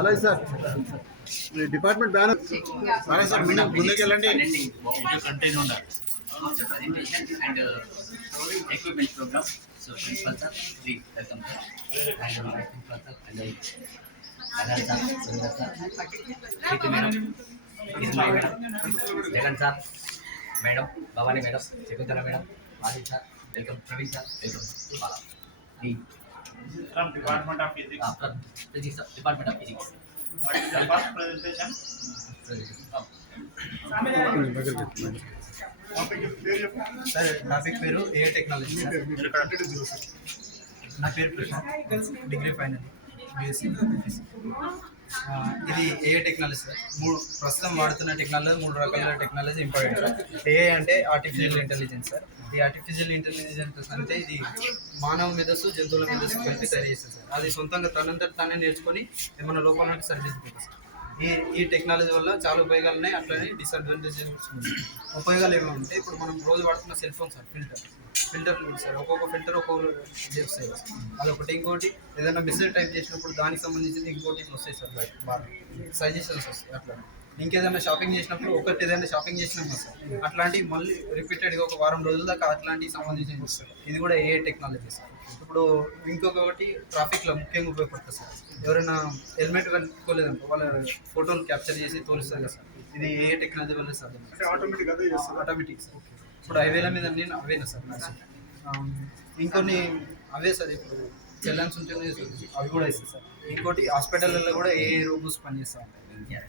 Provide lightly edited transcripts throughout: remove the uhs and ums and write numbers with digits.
అలాగే sir department banner అలాగే sir ముందుకు వెళ్ళండి. కంటైన్ ఉండాలి. Presentation and equipment program. So principal sir, please welcome sir. And principal sir and Anand sir, Sundar sir, Preeti madam, Ismail madam, Jagan sir, madam, Bhavani madam, Shekuntala madam, Adi sir, welcome Praveen sir, welcome Bala. From Department of Physics. From Physics sir, Department of Physics. What is the first presentation? Sir topic పేరు ఏ technology sir. నా పేరు Prashanth, degree final BSc. ఇది ఏ technology sir. ప్రస్తుతం వాడుతున్న technology 3 రకాల technology important sir. A అంటే artificial intelligence sir. ఈ artificial intelligence అంటే ఇది మానవ మేధస్సు జంతువుల మేధస్సు కలిపి తయారు చేస్తుంది సార్. అది సొంతంగా తనంతట తానే నేర్చుకొని ఏమైనా లోపాలను సరిదిద్దుకుంటుంది సార్. ఈ టెక్నాలజీ వల్ల చాలా ఉపయోగాలు ఉన్నాయి, అట్లనే డిసడ్వాంటేజెస్ ఉన్నాయి. ఉపయోగాలు ఏమంటే ఇప్పుడు మనం రోజు వాడుతున్న సెల్ ఫోన్ సార్, ఫిల్టర్ కూడా సార్. ఒక్కొక్క ఫిల్టర్ ఒక్కొక్క చేస్తాయి అదొకటి. ఇంకోటి ఏదైనా మెసేజ్ టైప్ చేసినప్పుడు దానికి సంబంధించింది ఇంకోటి వస్తాయి సార్, బాగా సజెషన్స్ వస్తాయి. అట్లా ఇంకేదైనా షాపింగ్ చేసినప్పుడు ఏదైనా షాపింగ్ చేసినాం సార్, అట్లాంటివి మళ్ళీ రిపీటెడ్గా ఒక వారం రోజుల దాకా అట్లాంటివి సంబంధించి వస్తాయి. ఇది కూడా ఏ టెక్నాలజీ సార్. ఇప్పుడు ఇంకొకటి ట్రాఫిక్లో ముఖ్యంగా ఉపయోగపడుతుంది సార్. ఎవరైనా హెల్మెట్ కనుక్కోలేదనుకో వాళ్ళ ఫోటోలు క్యాప్చర్ చేసి తోలుస్తారు కదా సార్. ఇది ఏ టెక్నాలజీ వల్ల సార్. Automatic sir. ఇప్పుడు హైవేల మీద నేను అవేనా సార్. ఇంకొన్ని అవే సార్. ఇప్పుడు చెల్లెన్స్ ఉంటుంది అవి కూడా ఇస్తాయి సార్. ఇంకోటి హాస్పిటల్లో కూడా ఏ రోబోట్స్ పనిచేస్తూ ఉంటాయి.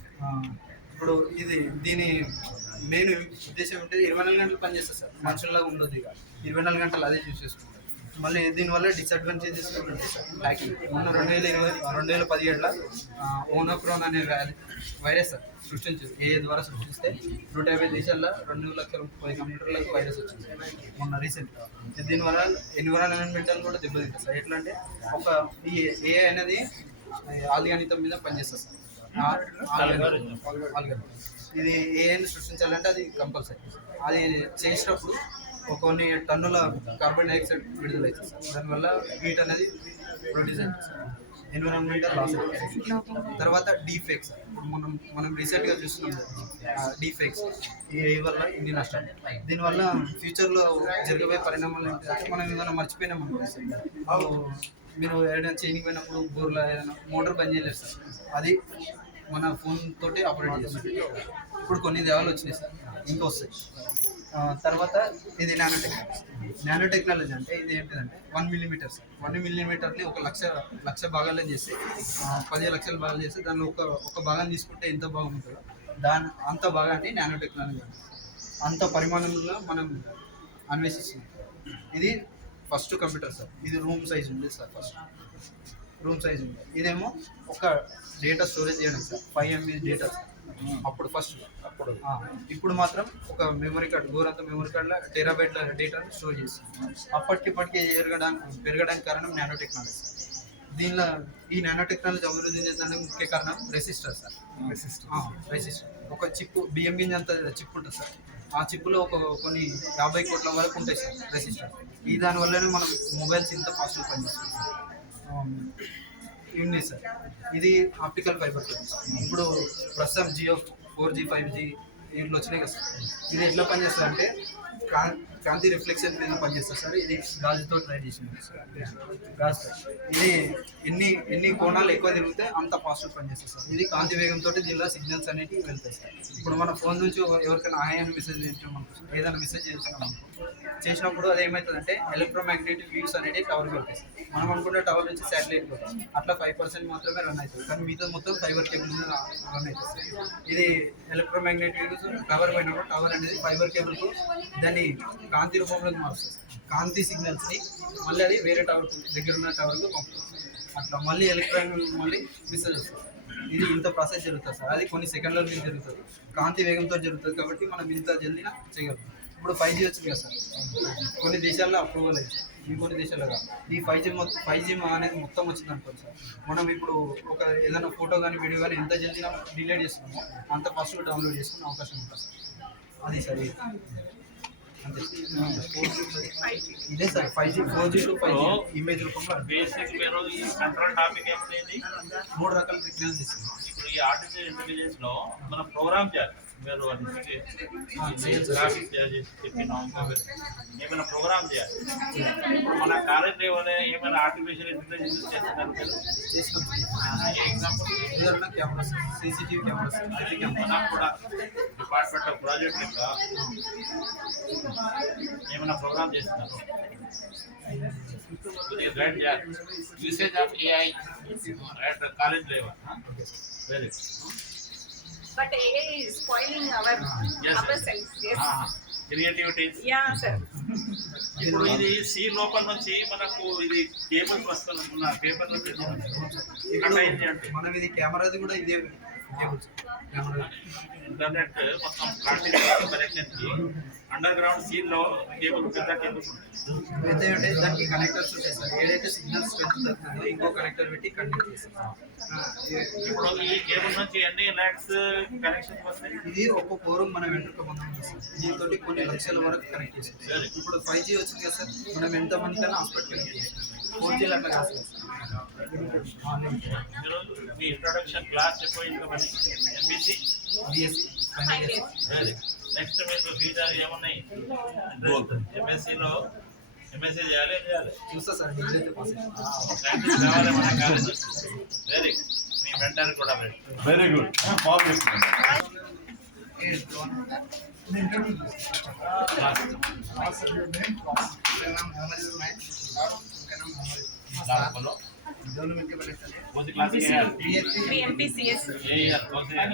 ఇప్పుడు దీని మెయిన్ ఉద్దేశం ఏంటంటే 24 గంటలు పనిచేస్తుంది సార్. మనుషుల్లాగా ఉండదు, ఇక 24 గంటలు అదే చూస్ చేసుకుంటారు. మళ్ళీ దీనివల్ల డిసడ్వాంటేజెస్ కూడా ఉంటాయి సార్. హ్యాకింగ్ మొన్న 2017లో ఓనోక్రోన్ అనే వైరస్ సార్ సృష్టించారు. ఏ ద్వారా సృష్టిస్తే 150 దేశాల్లో 2,30,000 కంప్యూటర్లకు వైరస్ వచ్చింది మొన్న రీసెంట్గా. దీనివల్ల ఎన్విరాన్మెంటల్ కూడా దెబ్బతింటుంది సార్. ఎట్లా అంటే ఈ ఏ అనేది ఆల్గానితం మీద పనిచేస్తుంది సార్. ఇది ఏఐని సృష్టించాలంటే అది కంపల్సరీ. అది చేసినప్పుడు కొన్ని టన్నుల కార్బన్ డైఆక్సైడ్ విడుదల అవుతుంది సార్. దానివల్ల హీట్ అనేది ప్రొడ్యూస్ అవుతుంది సార్. ఎన్విరాన్మెంటల్ లాస్ అవుతుంది. తర్వాత డీఫేక్స్. మనం రీసెంట్గా చూస్తున్నాం డీఫేక్స్. ఈ వల్ల ఇన్ని నష్టాలు. దీనివల్ల ఫ్యూచర్లో జరగబోయే పరిణామాలు ఏంటంటే మనం ఏదైనా మర్చిపోయినాం అనుకోండి. మీరు ఏదైనా చేయనికి పోయినప్పుడు బోర్లో ఏదైనా మోటార్ బంద్ చేయలేదు సార్. అది మన ఫోన్ తోటి ఆపరేట్ చేస్తుంది. ఇప్పుడు కొన్ని దేవాలు వచ్చినాయి సార్, ఇంకా వస్తాయి. తర్వాత ఇది నానో టెక్నాలజీ అంటే ఇది ఏంటిదంటే 1 మిల్లీమీటర్ సార్. 1 మిల్లీమీటర్ని 1,00,000 భాగాలను చేసి 15 లక్షల భాగాలు చేసి దానిలో ఒక భాగాన్ని తీసుకుంటే ఎంత భాగం ఉంటుందో అంత భాగాన్ని నానో టెక్నాలజీ. అంత పరిమాణంలో మనం అన్వేషిస్తున్నాం. ఇది ఫస్ట్ కంప్యూటర్ సార్. ఇది రూమ్ సైజ్ ఉంది సార్. ఫస్ట్ రూమ్ సైజ్ ఉంది. ఇదేమో ఒక డేటా స్టోరేజ్ చేయడం సార్. 5 MB data sir. అప్పుడు ఇప్పుడు మాత్రం ఒక మెమరీ కార్డ్, ఘోరంత మెమరీ కార్డులో టెరాబైట్ల డేటాను స్టోర్ చేస్తుంది. అప్పటికిప్పటికీ పెరగడానికి కారణం నానో టెక్నాలజీ సార్. దీనిలో ఈ నానో టెక్నాలజీ అభివృద్ధి చెందడానికి ముఖ్య కారణం రెసిస్టర్ సార్. రెసిస్టర్ ఒక చిప్, బియ్యం గింజ అంత చిప్ ఉంటుంది సార్. ఆ చిప్పులో కొన్ని 50 కోట్ల వరకు ఉంటాయి సార్ రెసిస్టర్. ఈ దానివల్లనే మనం మొబైల్స్ ఇంత ఫాస్ట్గా పనిచేస్తుంది సార్. ఉంది సార్. ఇది ఆప్టికల్ ఫైబర్. ఇప్పుడు ప్రస్తుతం జియో 4G 5G వీటిలో వచ్చినాయి కదా సార్. ఇది ఎట్లా పనిచేస్తుంది అంటే కాంతి రిఫ్లెక్షన్ మీద పనిచేస్తుంది సార్. ఇది గాజుతో ట్రై చేసింది గాజు. ఇది ఎన్ని కోణాలు ఎక్కువ తిరిగితే అంత ఫాస్ట్గా పనిచేస్తుంది సార్. ఇది కాంతి వేగంతో దీనిలో సిగ్నల్స్ అనేవి వెళ్తాయి సార్. ఇప్పుడు మన ఫోన్ నుంచి ఎవరికైనా హాయ్ అని మెసేజ్ చేసినాం, ఏదైనా మెసేజ్ చేసినప్పుడు అది ఏమవుతుందంటే ఎలక్ట్రోమాగ్నెటిక్ వేవ్స్ అనేవి టవర్కి వెళ్తాయి సార్. మనం అనుకుంటే టవర్ నుంచి శాటిలైట్ పోతుంది. అట్లా 5% మాత్రమే రన్ అవుతుంది, కానీ మిగతా మొత్తం ఫైబర్ కేబుల్ మీద రన్ అవుతుంది. ఇది ఎలక్ట్రోమాగ్నెటిక్ వేవ్స్ టవర్ పోయినప్పుడు టవర్ అనేది ఫైబర్ కేబుల్కు దాన్ని కాంతి రూపంలోకి మారుస్తుంది. కాంతి సిగ్నల్స్ని మళ్ళీ అది వేరే టవర్ దగ్గర ఉన్న టవర్కు పంపుతుంది. అట్లా మళ్ళీ ఎలక్ట్రాన్ మళ్ళీ మెసేజ్ వస్తుంది. ఇది ఇంత ప్రాసెస్ జరుగుతుంది సార్. అది కొన్ని సెకండ్ల మీద జరుగుతుంది, కాంతి వేగంతో జరుగుతుంది. కాబట్టి మనం ఇంత జల్దీగా చేయగలం. ఇప్పుడు 5G వచ్చింది కదా సార్. కొన్ని దేశాల్లో అప్రూవల్ అయింది, ఇంకొన్ని దేశాల్లో కాదు. ఈ 5G అనేది మొత్తం వచ్చింది అనుకోండి సార్. మనం ఇప్పుడు ఒక ఏదైనా ఫోటో కానీ వీడియో కానీ ఎంత జల్దీగా డిలీట్ చేస్తున్నామో అంత ఫాస్ట్గా డౌన్లోడ్ చేసుకునే అవకాశం ఉంటుంది సార్. అది సార్. అంతే ఇదే sir 5G 4G to 5G image రూపంలో బేసిక్ మీరు ఈ కంట్రోల్ టాపిక్ ఏమనేది 3 రకాల టెక్నాలజీ తీసుకున్నాం. ఇప్పుడు ఈ ఆర్టిఫిషియల్ ఇంటెలిజెన్స్ లో మనం ప్రోగ్రామ్ చేయాలి. మీరు గ్రాఫిక్స్ చేసి చెప్పినాం, ఇంకా ఏమైనా ప్రోగ్రామ్ చేయాలి. ఇప్పుడు మన కాలేజ్ లెవెల్ ఏమైనా ఆర్టిఫిషియల్ ఇంటెలిజెన్స్ చేస్తున్నారు మీరు? ఎగ్జాంపుల్ ఉదాహరణ cameras, CCTV cameras, IT cameras మనం కూడా డిపార్ట్మెంట్ ఆఫ్ ప్రాజెక్ట్ లెక్క ఏమైనా ప్రోగ్రామ్ చేస్తున్నారు? Usage of AI at college level. Very good. But AI is spoiling our Yes, upper sir. sense. Yes. Creativities. Yeah, sir. ఇప్పుడు ఇది C లోపల నుంచి మనకు ఇది కేబుల్స్ వస్తున్న పేపర్ నుంచి ఇప్పుడు అయింది అంటే మనం ఇది కెమెరాది కూడా ఇదే కెమెరా ఇంటర్నెట్ మొత్తం కనెక్షన్ కి అండర్ గ్రౌండ్ సీల్ లో కేబుల్ పెద్ద కేబుల్ అయితే అంటే దానికి కనెక్టర్స్ ఉంటాయి సార్. ఏదైతే సిగ్నల్ స్ట్రెంత్ తగ్గుతుందో ఇంకో కనెక్టర్ పెట్టి కనెక్ట్ చేస్తాం. ఇప్పుడు ఈ కేబుల్ నుంచి ఎన్ని ల్యాక్స్ కనెక్షన్స్ వస్తాయి? ఇది ఒక్కో కోరం మనం వెంట్రుక పొందడం దీంతో కొన్ని లక్షల వరకు కనెక్ట్ చేస్తాం. ఇప్పుడు 5G వచ్చింది కదా సార్, మనం ఎంత మంది కన్నా హాస్పిటల్ కనెక్ట్ చేస్తాం. 4G అట్లా కాదు సార్. ఈరోజు మీ ఇంట్రొడక్షన్ క్లాస్ చెప్పిన MBC BSc final year. Very next మీకు ఫీచర్ ఏమున్నాయి? ఎంఎస్సీలో ఎంఎస్సీ చేయాలి, ఏం చేయాలి? చూస్తా సార్, డిగ్రీ అయితే పాస్ అయ్యాను. సైంటిస్ట్ కావాలి మన కాలేజ్. వెరీ మీ మెంటర్ కూడా వెరీ గుడ్ బాగా చెప్తున్నాను. దాంట్లో कोई क्लास के है BMPCS. ये यार कौन से आए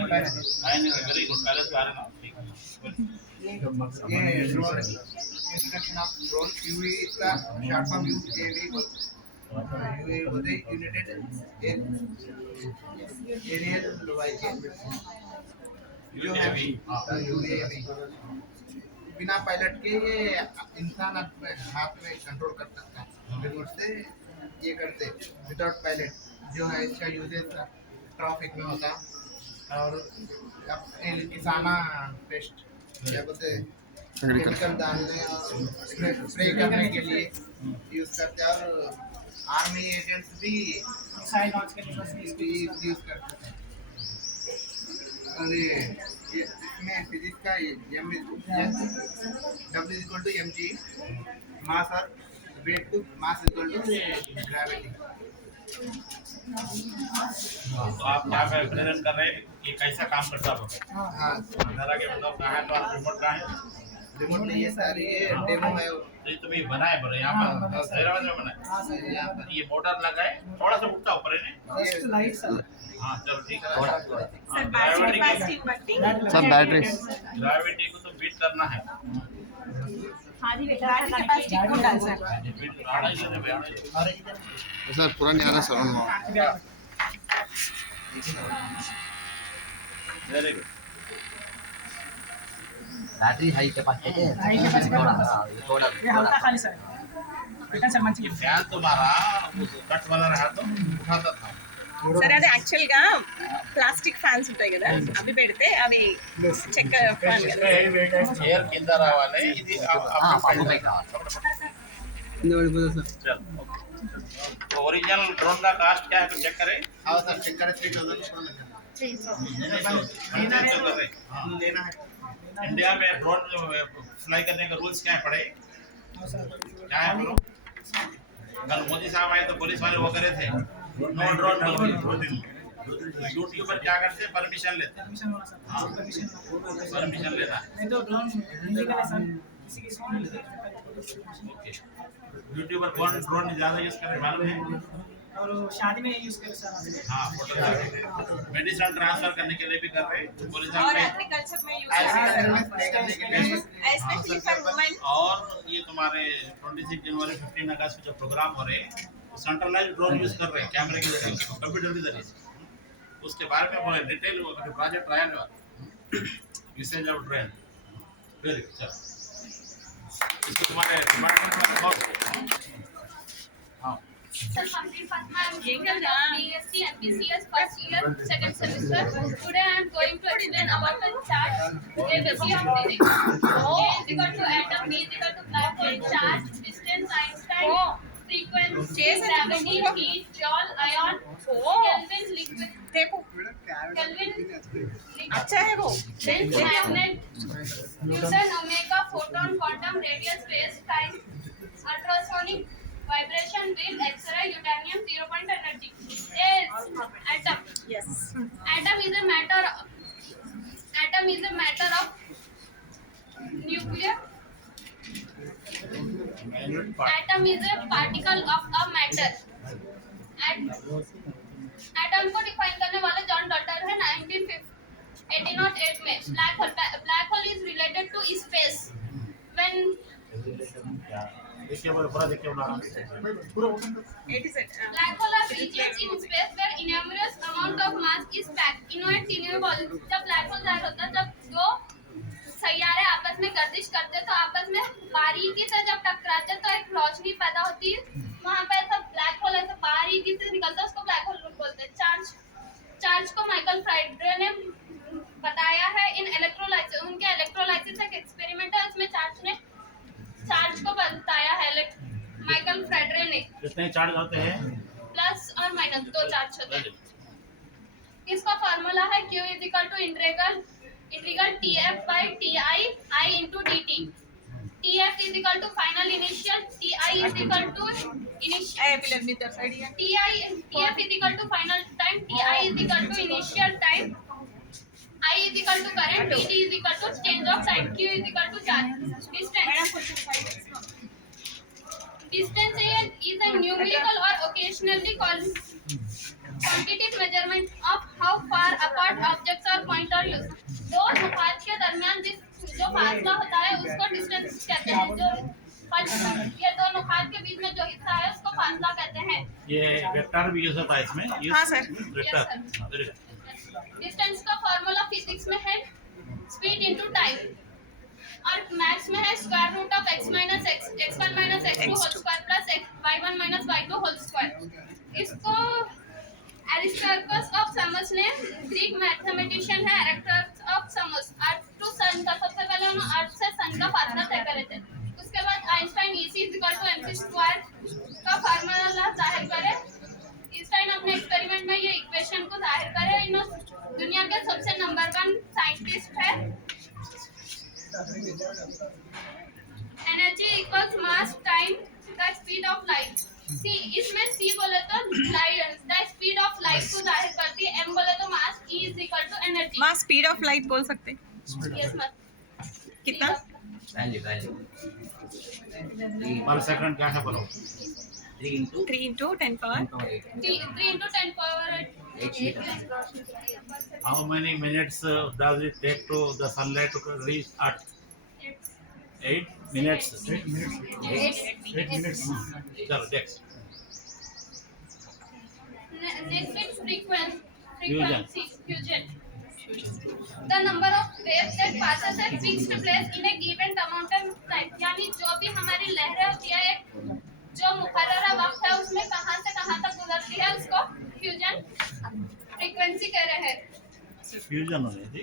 वेरी गुड कॉलेज आ रहे ना ये drone instruction of drone UV इसका शॉर्ट फॉर्म यूएवी यूएवी होते यूनाइटेड एरियल व्हीकल जो है यूएवी बिना पायलट के ये इंसान अपने हाथ में कंट्रोल कर सकता है। रिमोट से ये करते विदाउट पायलट जो है इसका यूजेस ट्रैफिक में होता और किसाना पेस्ट क्या बोलते केमिकल डालने और स्प्रे करने के लिए यूज करते हैं और आर्मी एजेंट्स भी यूज करते हैं। और इसमें फिजिक्स का W equal to mg mass और weight to mass equal to gravity. तो आप क्या प्रेजेंट कर रहे हैं ये कैसा काम करता है? हाँ जरा के बताओ कहाँ है तो रिमोट कहाँ है? रिमोट नहीं है सर, ये डेमो है। तो ये तुम्हें बनाए बोले यहाँ पर हैदराबाद में बनाए यहाँ पर ये मोटर लगाए थोड़ा सा उठता ऊपर है लाइट सर हाँ चलो ठीक है Sir, battery capacity बट्टी. ग्रेविटी को तो बीट करना है Battery capacity को डाल sir. बीट आड़ा ही है సార్ పురాణి ఆనా sir very good battery high capacity है ये हल्का खाली सर बेटा सर मंచి ये फैन तुम्हारा कट वाला रहा तो उठाता था సరే అది యాక్చువల్ గా ప్లాస్టిక్ ఫ్యాన్స్ ఉంటాయి కదా అవి పెడితే అవి చెక్క ఫ్యాన్ కదా एयर కింద రావాలి ఇది పంపు పైకి రావాలి चल तो ओरिजिनल ड्रोन का कास्ट क्या है चेक करें हाँ सर चेक करें 3000 लेना है। इंडिया में ड्रोन फ्लाई करने का रूल्स क्या है पड़े क्या है बोलो कल मोदी साहब आए तो पुलिस वाले वो करे थे नो ड्रोन यूट्यूब पर क्या करते परमिशन लेते परमिशन होना सर परमिशन लेना नहीं तो ड्रोन इलीगल है सर किसी की फोन नहीं ओके यूट्यूबर कौन ड्रोन ज्यादा यूज करे मालूम है और शादी में यूज करे सर हाँ फोटोग्राफी मेडिसिन ट्रांसफर करने के लिए भी कर रहे हैं पुलिस और वाले एग्रीकल्चर में यूज एग्रीकल्चर में स्प्रे करने के लिए स्पेशली फॉर वुमेन और ये तुम्हारे 26 जनवरी 15 अगस्त जो प्रोग्राम हो रहे हैं सेंट्रलाइज ड्रोन यूज कर रहे हैं कैमरे के जरिए कंप्यूटर के जरिए उसके बारे में बोले डिटेल प्रोजेक्ट ट्रायल हुआ usage of drone very good इसको तुम्हारे डिपार्टमेंट में हाँ Complete Fatma. I'm ये student क्या of BSc MPCS first year, second semester. Today I am going to explain about the chart ABC of physics. A is equal to atom, B is equal to black hole, charge, distance, Einstein, frequency, gravity, heat, joule, ion, Kelvin, liquid, देखो Kelvin, अच्छा है वो then magnet, Newton, omega, photon, quantum, radius, space, time, ultrasonic, vibration, wave, X-ray, uranium, 0 point energy. Is atom. Yes Atom is a matter. Atom is a matter of nuclear. minute part. Atom is a particle of a matter. Atom को define करने वाला John Dalton है 1808 में. Black hole is related to space when देखिए पूरा देखिए बना रहा हूँ. 87 black hole are regions in space where enormous amount of mass is packed into a tiny ball. जब ब्लैक होल जाहिर होता है जब दो सैयारे आपस में गर्दिश करते तो आपस में बारीकी से जब टकराते तो एक रोशनी पैदा होती है. वहाँ पे सब ब्लैक होल ऐसे बारीकी से निकलता है, उसको ब्लैक होल बोलते हैं. चार्ज को माइकल फ्राइडे ने बताया है इन इलेक्ट्रोलाइसिस. उनके इलेक्ट्रोलाइसिस एक एक्सपेरिमेंट है, उसमें चार्ज को बताया है माइकल फ्राइडे ने. कितने चार्ज होते हैं? प्लस और माइनस दो चार्ज होते हैं. इसका फार्मूला है Q is equal to integral TF by TI I into dt. TF is equal to final initial, TI is equal to initial. TF is equal to final time, TI is equal to initial time, I is equal to current, dt is equal to change of time, Q is equal to charge. Distance is a numerical or occasionally called quantitative measurement of how far apart objects or point are used. दो नुकात के दरमियान जो फासला होता है उसको distance कहते हैं. जो ये दो नुकात के बीच में जो हिस्सा है उसको फासला कहते हैं. ये वेक्टर भी यूज होता है इसमें. हाँ, सर. वेक्टर. डिस्टेंस का फॉर्मूला फिजिक्स में है स्पीड इनटू टाइम और मैथ्स में है square root of x minus x1 minus x2 whole square plus y1 minus y2 whole square. इसको एरिस्टार्कस ऑफ समस ने ग्रीक मैथमेटिशियन है एरिस्टार्कस ऑफ समस अर्थ टू सन का सबसे पहले उन्होंने अर्थ से सन का फासला तय करे थे. उसके बाद आइंस्टाइन E = mc स्क्वायर का फार्मूला जाहिर करे. आइंस्टाइन अपने एक्सपेरिमेंट में ये इक्वेशन को जाहिर करे. इन दुनिया के सबसे नंबर 1 साइंटिस्ट है. Energy equals mass time the speed of light. C इसमें सी बोले तो light the speed of light को जाहिर करती है. एम बोले तो mass E = energy. Mass speed of light बोल सकते हैं. यस मत कितना वैल्यू पर सेकंड क्या है बोलो? 3 into 3 into 10 power 3 into 10 power 8 meters. How many minutes does it take to the sunlight to reach Earth? 8 minutes. 8 minutes. चलो next. next is frequency fusion. The number of waves that passes a fixed place in a given amount of time. यानी जो भी हमारी लहरें होती है एक जो मुकर्ररा वक्त है उसमें कहाँ से कहाँ तक गुजरती है उसको फ्यूजन फ्रीक्वेंसी कह रहे हैं. Fusion होने थी.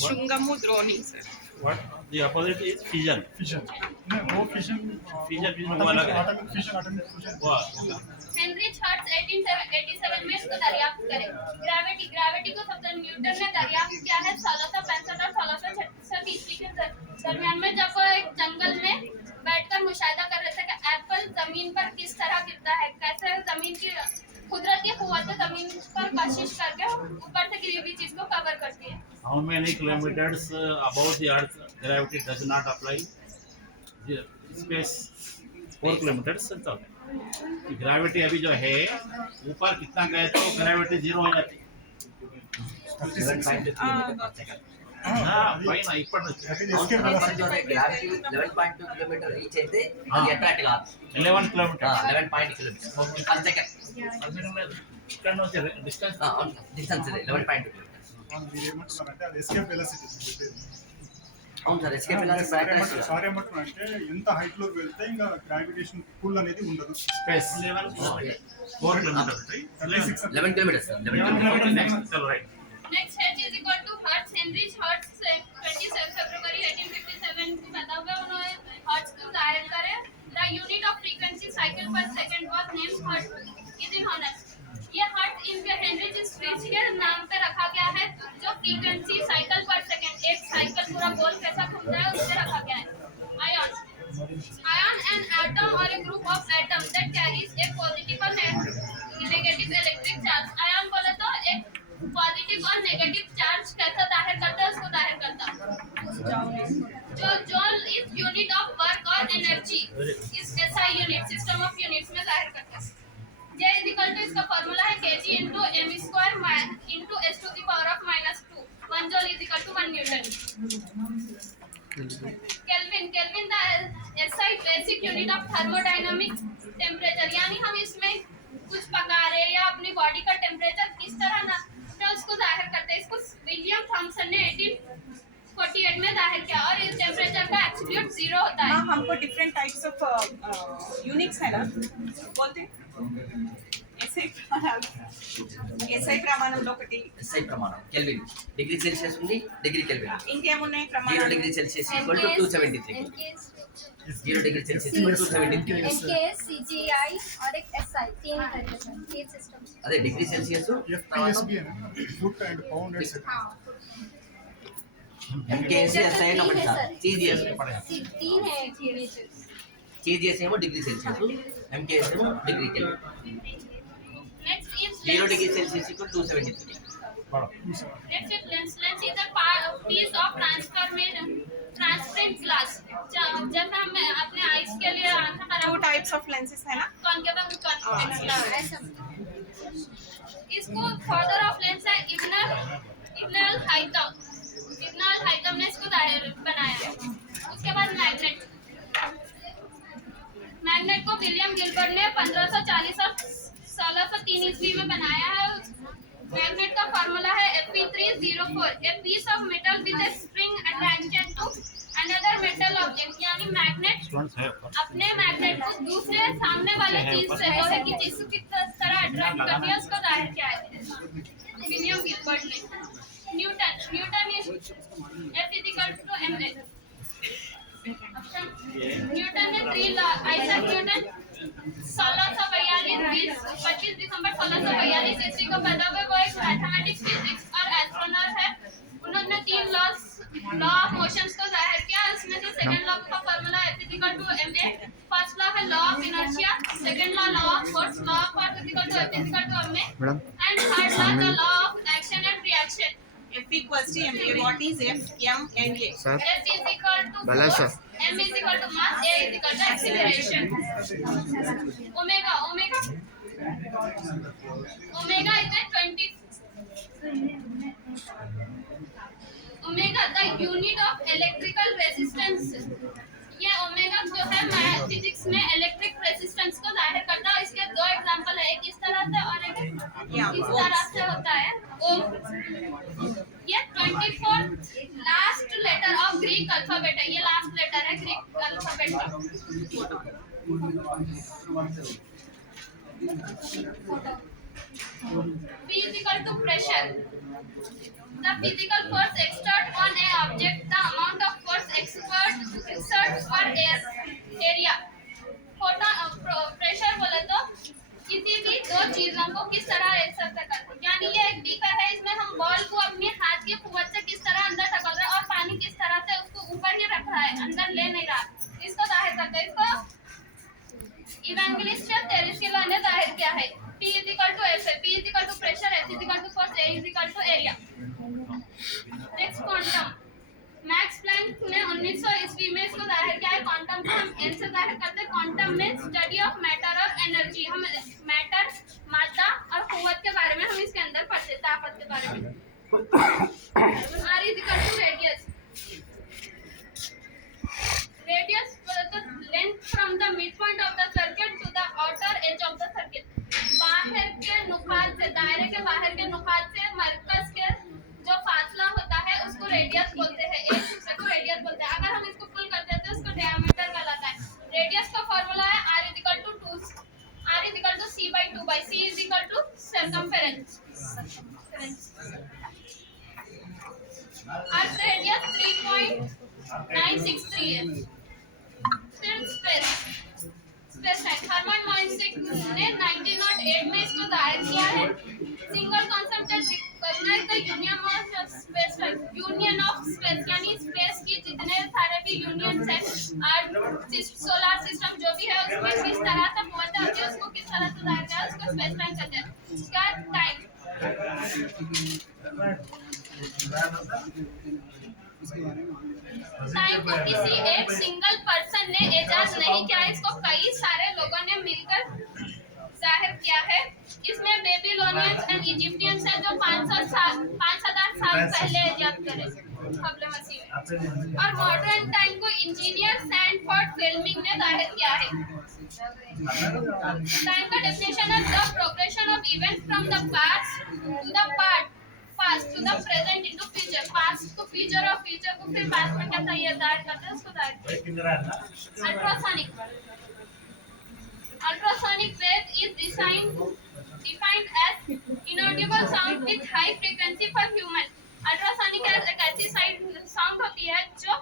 शुंगमु द्रोणी sir. What the opposite is fission. Fission. नहीं, वो fission. Fission वो अलग है. Atomic fission, atomic fusion. वो हेनरी हर्ट्ज 1887 में इसको दरियाफ्त करे. ग्रेविटी को सबसे न्यूटन ने दरियाफ्त किया है 1665 और 1666 ईस्वी के दरमियान में जब वो एक जंगल में बैठकर मुशाहिदा कर रहे थे कि एप्पल जमीन पर किस तरह गिरता है, कैसे जमीन की कुदरती कुव्वत जमीन पर कशिश करके ऊपर से गिरी हुई चीज को कवर करती है. How many kilometers above the Earth gravity does not apply? The space 4 kilometers चलता है. ग्रेविटी अभी जो है ऊपर कितना गए तो ग्रेविटी 0 हो जाती है. 11.2 kilometer per second. हाँ वही ना इपर जो है ग्रेविटी 11.2 किलोमीटर रीच అయితే అది అట్రాక్ట్ కాదు. 11 kilometers. 11.2 kilometers per second. ఇక్కడ నుంచి డిస్టెన్స్ డిస్టెన్స్ ఇది 11.2 kilometers. మనం ఏమంటున్నామంటే అది escape velocity. అవును సార్ ఎస్కేప్ వెలాసిటీ బ్యాక్ సారేమంటారు అంటే ఎంత హైట్ లోకి వెళ్తే ఇంకా గ్రావిటేషన్ పుల్ అనేది ఉండదు. Space level 4 kilometre 11 kilometres sir 11 11 kilometres kilometre next चलो right next H is equal to Hertz. Heinrich Hertz 27 फरवरी 1857 को बता हुआ उन्होंने Hertz को जाहिर करे. The unit of frequency cycle per second was named Hertz. is in honor. ये हर्ट्ज इनके हेनरिच स्ट्रीट के नाम पे रखा गया है. जो फ्रीक्वेंसी साइकिल पर सेकंड एक साइकिल पूरा गोल कैसा घूमता है उससे रखा गया है. Ion an atom or a group of atoms that carries a positive or negative electric charge. Ion बोले तो एक पॉजिटिव और नेगेटिव चार्ज कैसा जाहिर करता है उसको जाहिर करता है. जो जॉल इज यूनिट ऑफ वर्क और एनर्जी इस SI unit system of units में जाहिर करता है. J is equal to इसका फॉर्मूला है kg into m square into s to the power of -2. 1 joule is equal to 1 newton. Kelvin the SI basic unit of thermodynamic temperature. यानी हम इसमें कुछ पका रहे या अपनी बॉडी का टेम्परेचर किस तरह ना तो उसको जाहिर करते हैं. इसको विलियम थॉमसन ने 1848 में जाहिर किया और इस टेम्परेचर का एब्सोल्यूट 0 होता है. हाँ, हमको डिफरेंट टाइप्स ऑफ यूनिट्स है ना बोलते SI ప్రమాణంలో ఒకటి SI ప్రమాణం కెల్విన్ డిగ్రీ సెల్సియస్ ఉంది డిగ్రీ కెల్విన్ ఇంకేమున్నాయి 0 ప్రమాణాలు degree Celsius equal to 273 0 degree Celsius equal to 273 NKS CGI और एक SI तीन है तीन सिस्टम्स. అదే డిగ్రీ సెల్సియస్ FPSB అని ఫుట్ అండ్ పౌండ్ ఎట్సెట్రా. हाँ ఎంకేఎస్ ఎస్ఐ ఒకటి సార్ సిజిఎస్ तीन है यूनिट्स. సిజిఎస్ ఏమో డిగ్రీ సెల్సియస్ ఎంకేఎస్ ఏమో degree kelvin Next is 0 degree Celsius equal to 273 Next is lens. Lens is a piece of transparent glass. जब हम अपने eyes के लिए आंखें टू खराब टाइप्स ऑफ लेंसेस है ना. कॉन्केव इसको फादर ऑफ लेंस है इब्न हाइतम ने इसको बनाया है. उसके बाद मैग्नेट को विलियम गिलबर्ट ने 1540 और 1603 ईस्वी में बनाया है. मैग्नेट का फार्मूला है Fe304. A piece of metal with a spring attached to another metal object. यानी मैग्नेट अपने मैग्नेट को दूसरे सामने वाले चीज से लोहे की चीज की तरह अट्रैक्ट करती है उसको जाहिर किया है विलियम गिलबर्ट ने. Newton is F = ma. Newton ने 3 लॉ. आइजैक न्यूटन 25 दिसंबर 1642 ईस्वी को पैदा हुए. वो एक मैथमेटिक्स फिजिक्स और एस्ट्रोनॉमर है. उन्होंने 3 लॉ ऑफ मोशंस को जाहिर किया. इसमें से सेकंड लॉ का formula F = ma. First law है law of inertia. Second law of force. Law of force F = ma. And third law the law of action and reaction. F equals to ma. What is F, M and A? S is equal to force, M is equal to mass, A is equal to acceleration. Omega is a 20. Omega the unit of electrical resistance. ये omega जो है physics में electric resistance को जाहिर करता है. इसके दो एग्जांपल है. एक इस तरह से और एक इस तरह से होता है. ओम ये 24 last letter of Greek alphabet है. ये लास्ट लेटर है ग्रीक अल्फाबेट का. P = pressure. The physical force exerted on a object. The amount of force exerted per area. Pressure बोले तो किसी भी दो चीजों को किस तरह एक्सर्ट करते हैं. यानी ये एक बीकर है. इसमें हम बॉल को अपने हाथ की कुव्वत से किस तरह अंदर धकेल रहे हैं और पानी किस तरह से उसको ऊपर ही रख रहा है अंदर ले नहीं रहा. इसको जाहिर करते हैं. इसको इवेंगेलिस्ट टेरेस्किलो ने जाहिर किया है. P = F है. P = pressure, F = force, A = area. Next quantum. Max Planck ने 1900 ईस्वी में इसको जाहिर किया है. क्वांटम को हम n से जाहिर करते हैं. क्वांटम में स्टडी ऑफ मैटर और एनर्जी. हम मैटर मात्रा और कुव्वत के बारे में हम इसके अंदर पढ़ते हैं. ताकत के बारे में. R = radius. Radius the length from the midpoint of the circuit to the outer edge of the circuit. बाहर के नुकात से दायरे के बाहर के नुकात से मरकज के जो फासला होता है उसको रेडियस बोलते हैं. एक दूसरे को रेडियस बोलते हैं. अर्थ रेडियस 3.963 है। फिर स्पेस टाइम हर्मन मोइंस्टिक ने 1908 में इसको दायर किया है। Single concept recognise the union of space यानी स्पेस की जितने सारे भी यूनियंस हैं सोलर सिस्टम जो भी है उसमें किस तरह से मूवमेंट होती है उसको किस तरह से दायर किया है उसको स्पेस टाइम कहते हैं। उसका टाइम को किसी एक सिंगल पर्सन ने एजाज नहीं किया, इसको कई सारे लोगों ने मिलकर जाहिर किया है। इसमें बेबीलोनियंस एंड इजिप्टियंस है जो 5000 साल पहले इजाद करे हबल मसीह में। और मॉडर्न टाइम को इंजीनियर सैंडफोर्ड फ्लेमिंग ने जाहिर किया है। टाइम का डेफिनेशन है the progression of events from the past to the present into future. Past को फ्यूचर और फ्यूचर को फिर पास्ट में क्या तैयार करते हैं उसको दायर Ultrasonic wave is defined as inaudible sound with high frequency for human. Ultrasonic एक ऐसी साउंड होती है जो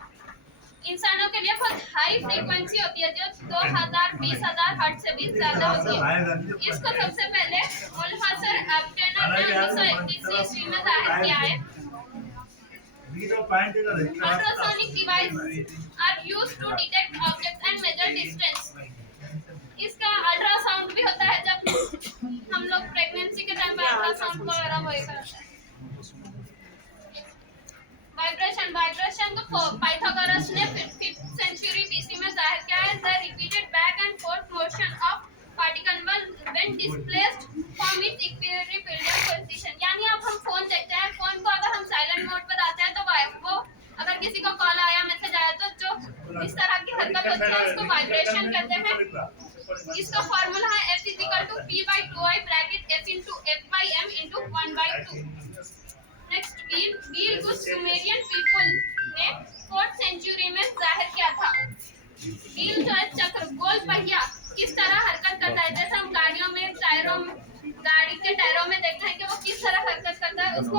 इंसानों के लिए बहुत हाई फ्रीक्वेंसी होती है जो 2000-20,000 हर्ट्ज से भी ज्यादा होती है। इसको सबसे पहले ओल्फासर एब्टेनर ने 1921 ईस्वी में जाहिर किया है। Ultrasonic devices are used to detect objects and measure distance. इसका अल्ट्रासाउंड भी होता है जब हम लोग प्रेगनेंसी के टाइम पे अल्ट्रासाउंड वगैरह वही करते हैं। वाइब्रेशन को पाइथागोरस ने 5th सेंचुरी बीसी में जाहिर किया है। The repeated back and fourth motion of particle when displaced from its equilibrium position. यानी अब हम फोन देखते हैं, फोन को अगर हम साइलेंट मोड पे डालते हैं तो वो अगर किसी को कॉल आया मैसेज आया तो जो इस तरह की हरकत होती है उसको वाइब्रेशन कहते हैं। इसका फार्मूला है F = P/2I bracket F * F/m * 1/2। Next wheel को सुमेरियन पीपल ने 4th सेंचुरी में जाहिर किया था। व्हील जो है चक्र गोल पहिया किस तरह हरकत करता है, जैसे हम गाड़ी के टायरों में देखते हैं कि वो किस तरह हरकत करता है, उसको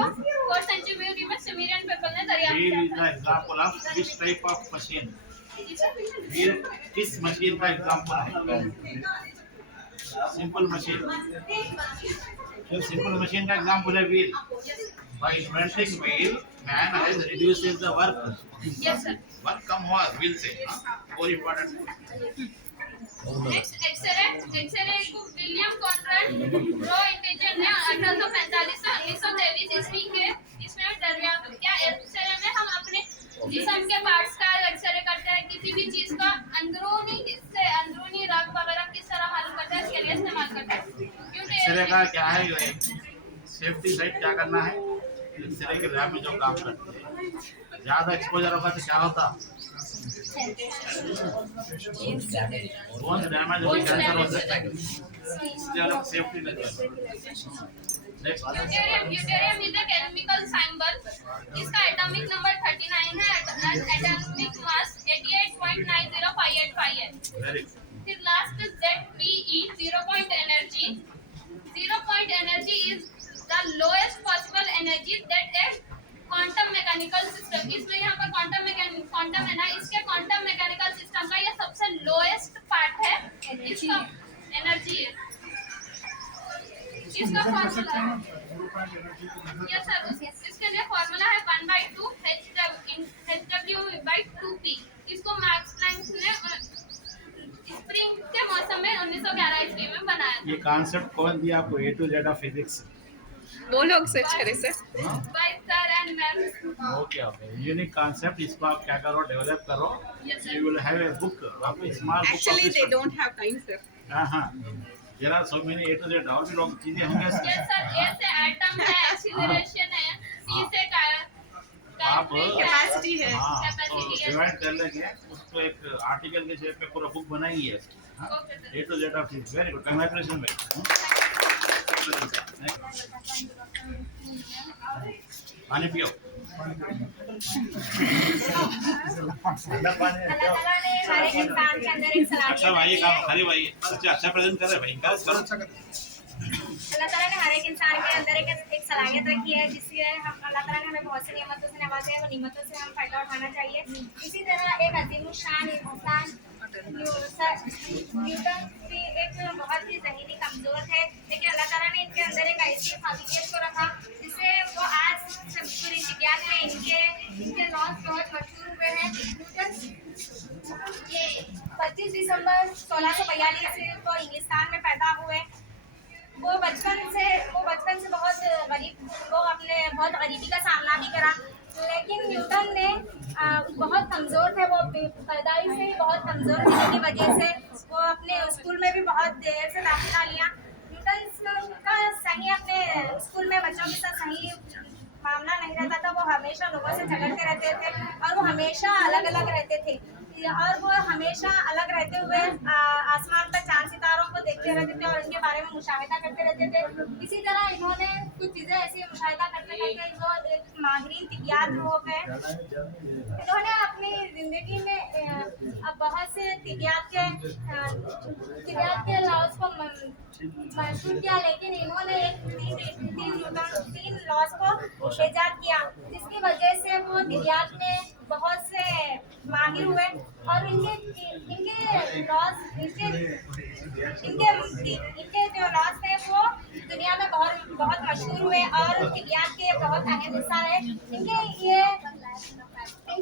4th सेंचुरी में सुमेरियन पीपल ने दरियाफ्त किया था। Example of this type of machine. Wheel किस मशीन का एग्जांपल है? Simple machine. सिंपल मशीन का एग्जांपल है wheel. By inventing wheel, man has reduced the work. Yes sir. Work कम हुआ wheel से। Very important. नेक्स्ट एक्सरे को William Conrad रो integer ने 1845 से 1923 ईस्वी के इसमें दरियाफ्त किया। एक्सरे में हम अपने जिस्म के पार्ट्स का एक्सरे करते हैं, किसी भी चीज का अंदरूनी रग वगैरह किस तरह मालूम करते हैं इसके लिए इस्तेमाल करते हैं। एक्सरे का क्या है सेफ्टी साइड क्या करना है? एक्सरे के लैब में जो काम करते हैं ज्यादा एक्सपोजर होगा तो क्या होता? बोन्स डैमेज होगी, कैंसर हो सकता है। इसलिए अलग सेफ्टी लगती है। Deuterium is a chemical symbol. इसका एटॉमिक नंबर 39 है एंड एटॉमिक मास 88.90585 है। वेरी फिर last ZPE 0 point energy। 0 point energy is the lowest possible energy that a quantum mechanical system। इसमें यहाँ पर क्वांटम है ना, इसके क्वांटम मैकेनिकल सिस्टम का ये सबसे लोएस्ट पार्ट है, इसका एनर्जी है। इसका फार्मूला है यस सर, इसके लिए फार्मूला है 1/2 hw/2p। इसको मैक्स प्लैंक ने स्प्रिंग के मौसम में 1911 ईस्वी में बनाया था। ये कॉन्सेप्ट कौन दिया आपको? A to Z of physics। वो लोग सर्च करे sir. Bye sir and ma'am. Okay unique concept, इसको आप क्या करो, डेवलप करो। Yes, sir. You will have a book, आप small book. Actually they don't have time sir. हां there are so many A to Z और भी लोग चीजें होंगे। यस सर, ए से एटम है, एक्सीलरेशन है, सी से आप कैपेसिटी है। हाँ, तो कैपेसिटी है। डिवाइड कर लेंगे उसको एक आर्टिकल के शेप में पूरा बुक बनाएंगे। Okay sir. A to Z of physics। Very good, congratulation भाई। पानी पियो। अल्लाह ताला ने हर एक इंसान के अंदर एक अच्छा सलाहियत भाई, रखी काम है। खाली भाई अच्छा प्रेजेंट कर रहे भाई, अल्लाह ताला ने हर एक इंसान के अंदर एक सलाहियत रखी है, जिससे हम अल्लाह ताला ने हमें बहुत सी नियमतों से नवाजा है, वो नियमतों से हम फ़ायदा उठाना चाहिए। इसी तरह एक अज़ीमुश्शान इंसान न्यूटन भी एक बहुत ही ज़हीनी कमज़ोर थे, लेकिन अल्लाह ताला ने इनके अंदर एक ऐसी काबिलियत को रखा जिससे वो आज पूरी विज्ञान में इनके लॉज बहुत मशहूर हुए हैं। न्यूटन ये 25 दिसंबर 1642 को इंग्लिस्तान में पैदा हुए। वो बचपन से बहुत गरीबी का सामना भी करा, लेकिन न्यूटन ने बहुत कमज़ोर थे। वो पैदाइश से ही बहुत कमज़ोर होने की वजह से वो अपने स्कूल में भी बहुत देर से दाखिला लिया। न्यूटन का सही अपने स्कूल में बच्चों के साथ सही मामला नहीं रहता था। वो हमेशा लोगों से झगड़ते रहते थे और वो हमेशा अलग अलग रहते थे, और वो हमेशा अलग रहते हुए आसमान पर चांद सितारों को देखते रहते थे और इनके बारे में मुशाहिदा करते रहते थे। इसी तरह इन्होंने कुछ चीज़ें ऐसी मुशाहिदा करते करते जो एक माहिरीन तिबियात हो गए। इन्होंने अपनी ज़िंदगी में अब बहुत से तिबियात के लॉज को महसूस किया, लेकिन इन्होंने तीन लॉज को ईजाद किया, जिसकी वजह से वो तिबियात में बहुत से माहिर हुए और इनके जो लॉज थे वो दुनिया में बहुत मशहूर हुए और तिबियात के बहुत अहम हिस्सा रहे। इनके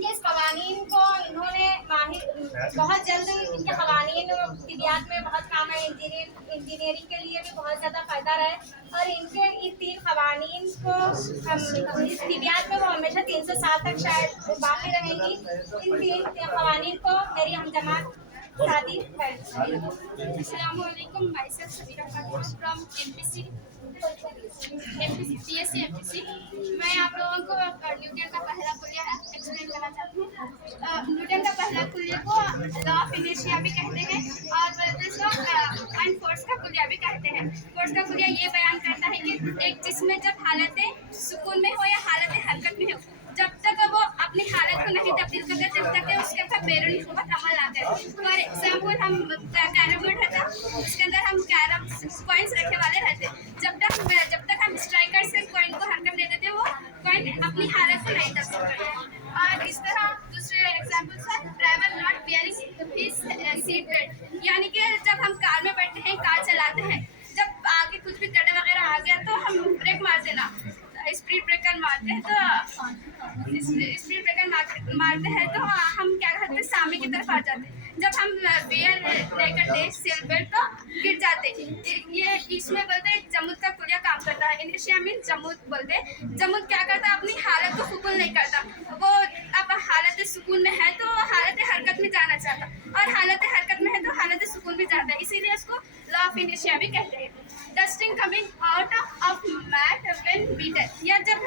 इस कवानीन को इन्होंने बहुत जल्द इनके कवानीन तिबियात में बहुत काम है, इंजीनियरिंग के लिए भी बहुत ज़्यादा फ़ायदा रहे। और इनके इन 3 कवानीन को हम इस तिबियात में वो हमेशा 300 साल तक शायद बाकी रहेंगी। इन 3 कवानीन को मेरी हम जमात शादी है। अस्सलामुअलैकुम, myself Sabira Khatoon from BSc MPC। मैं आप लोगों को न्यूटन का पहला कुलिया एक्सप्लेन करना चाहती हूँ। न्यूटन का पहला कुलिया को लॉ ऑफ इनर्शिया भी कहते हैं और एंड फोर्स का कुलिया भी कहते हैं। फोर्स का कुलिया ये बयान करता है कि एक जिस्म में जब हालत सुकून में हो या हालत हरकत में हो, जब तक वो अपनी हालत को नहीं तब्दील करते तब तक उसके ऊपर बैरूनी कुव्वत अमल आता है। फॉर एग्जाम्पल हम कैरम बोर्ड रहता, उसके अंदर हम कैरम कॉइन्स रखे वाले रहते। जब तक हम स्ट्राइकर से कॉइन को हरकत दे देते वो कॉइन अपनी हालत को नहीं तब्दील करते। और इस तरह दूसरे एग्जाम्पल्स है driver not bearing his seat belt, यानी कि जब हम कार में बैठते हैं, कार चलाते हैं, जब आगे कुछ भी गड्ढे वगैरह आ गया तो हम ब्रेक मार देना, स्पीड ब्रेकर मारते हैं। तो स्पीड ब्रेकर मारते हैं तो हम क्या करते हैं, सामने की तरफ आ जाते हैं। जब हम बियर लेकर दे सीट बेल्ट तो गिर जाते। ये इसमें बोलते हैं जमुद का कुलिया काम करता है। इनर्शिया मीन जमुद बोलते हैं। जमुद क्या करता है, अपनी हालत को सुकून नहीं करता। वो अब हालत सुकून में है तो हालत हरकत में जाना चाहता, और हालत हरकत में है तो हालत सुकून में जाता है, इसीलिए उसको लॉ ऑफ इनर्शिया भी कहते हैं। Dusting coming out of mat when beated, या जब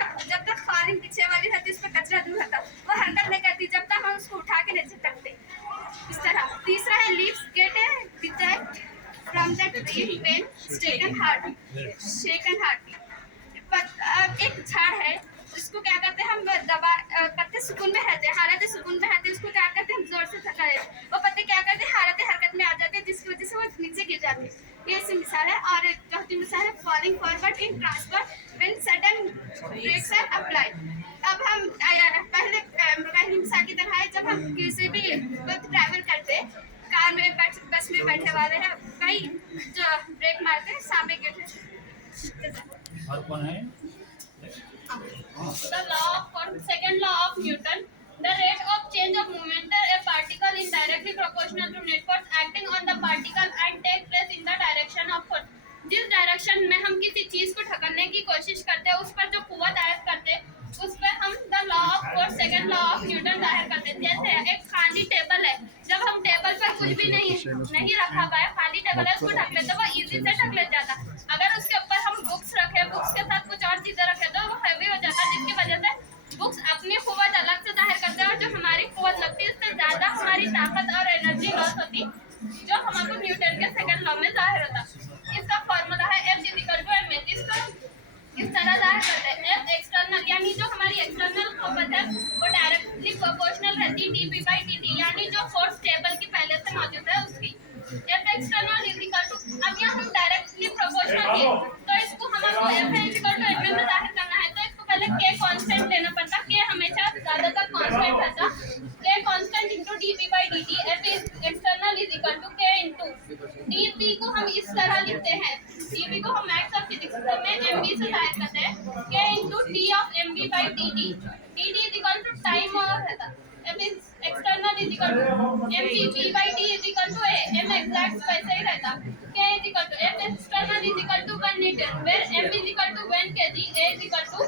तक फालिंग पीछे वाली रहती उस पर कचरा दूर रहता, वो हरकत नहीं करती जब तक हम उसको उठा के नहीं झटकते। इस तरह तीसरा है leaves gate detect from the tree when shaken heart. एक झाड़ है, उसको क्या करते हैं हम पत्ते सुकून में रहते हैं, हालत सुकून में रहते हैं, उसको क्या करते हैं हम जोर से थका देते हैं, वो पत्ते क्या करते हैं हालत हरकत में आ जाते हैं, जिसकी वजह से वो नीचे गिर जाते हैं। ये ऐसी मिसाल है। और चौथी मिसाल है falling forward in transfer when sudden brakes are applied. अब हम पहली मिसाल की तरह है, जब हम किसी भी वक्त ट्रैवल करते कार में बस में बैठे वाले हैं, कई जो ब्रेक मारते हैं सामने गिरते। और कौन है? Second law of Newton. The rate of change of momentum a particle is directly proportional to net force acting on the particle and take place in the direction of force. जिस direction में हम किसी चीज को ढकलने की कोशिश करते हैं, उस पर जो कुव्वत आयत करते हैं, उस पर हम the law of force second law of Newton जाहिर करते हैं। जैसे एक खाली टेबल है, जब हम टेबल पर कुछ भी नहीं रखा हुआ है, खाली टेबल है, उसको ढक लेते वो इजी से ढक ले जाता। अगर उसके ऊपर हम बुक्स रखे, बुक्स के साथ कुछ और चीजें रखे तो वो हैवी हो जाता, जिसकी वजह से बुक्स अपनी कुव्वत अलग से जाहिर करते हैं, और जो हमारी कुव्वत लगती है उससे ज्यादा हमारी ताकत और एनर्जी लॉस होती, जो हमको न्यूटन के सेकंड लॉ में जाहिर होता। इसका फॉर्मूला है F = ma। इसको इस तरह जाहिर करते हैं, F एक्सटर्नल यानी जो हमारी एक्सटर्नल कुव्वत है वो डायरेक्टली प्रोपोर्शनल रहती है dp/dt, यानी जो फोर्स टेबल की पहले से मौजूद है उसकी। F एक्सटर्नल = अब यहाँ हम डायरेक्टली प्रोपोर्शनल किए तो इसको हम F = में जाहिर के कांस्टेंट लेना पड़ता, के हमेशा ज्यादातर कांस्टेंट रहता, के constant into dp by dt, f is external is equal to k into dp को हम इस तरह लिखते हैं, dp को हम मैथ्स और फिजिक्स में mv से जाहिर करते हैं, k into d of mv by dt, dt is equal to time और रहता, f is external is equal to mv v by d is equal to a, m exact वैसे ही रहता, k is equal to f external is equal to 1 Newton, where m is equal to 1 kg, a is equal to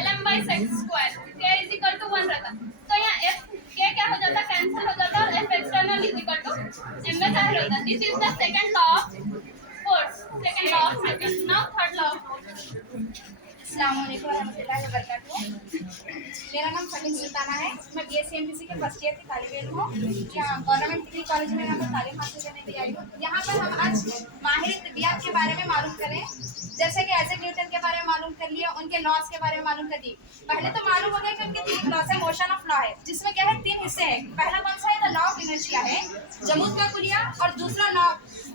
lm by sec square, k is equal to 1 रहता, तो यहाँ f k क्या हो जाता, cancel हो जाता और f external is equal to m में जाहिर होता. This is the second law of force, second law of motion. Now third law of motion. अस्सलामुअलैकुम वरहमतुल्लाहि वबरकातुहू। मेरा नाम फहीम सुल्ताना है। मैं BSc MPC के फर्स्ट ईयर की तालिब इल्म हूँ। यहाँ गवर्नमेंट डिग्री कॉलेज में यहाँ पर तालीम हासिल करने के लिए आई हूँ। यहाँ पर हम आज माहिर तिब्बियात के बारे में मालूम करें, जैसे कि आइजैक न्यूटन के बारे में मालूम कर लिया, उनके लॉज के बारे में मालूम कर दी। पहले तो मालूम हो गया कि उनके 3 लॉज है, मोशन ऑफ लॉ है, जिसमें क्या है 3 हिस्से हैं। पहला कौन सा है, द लॉ ऑफ इनर्शिया है, जमूद का कुलिया, और दूसरा लॉ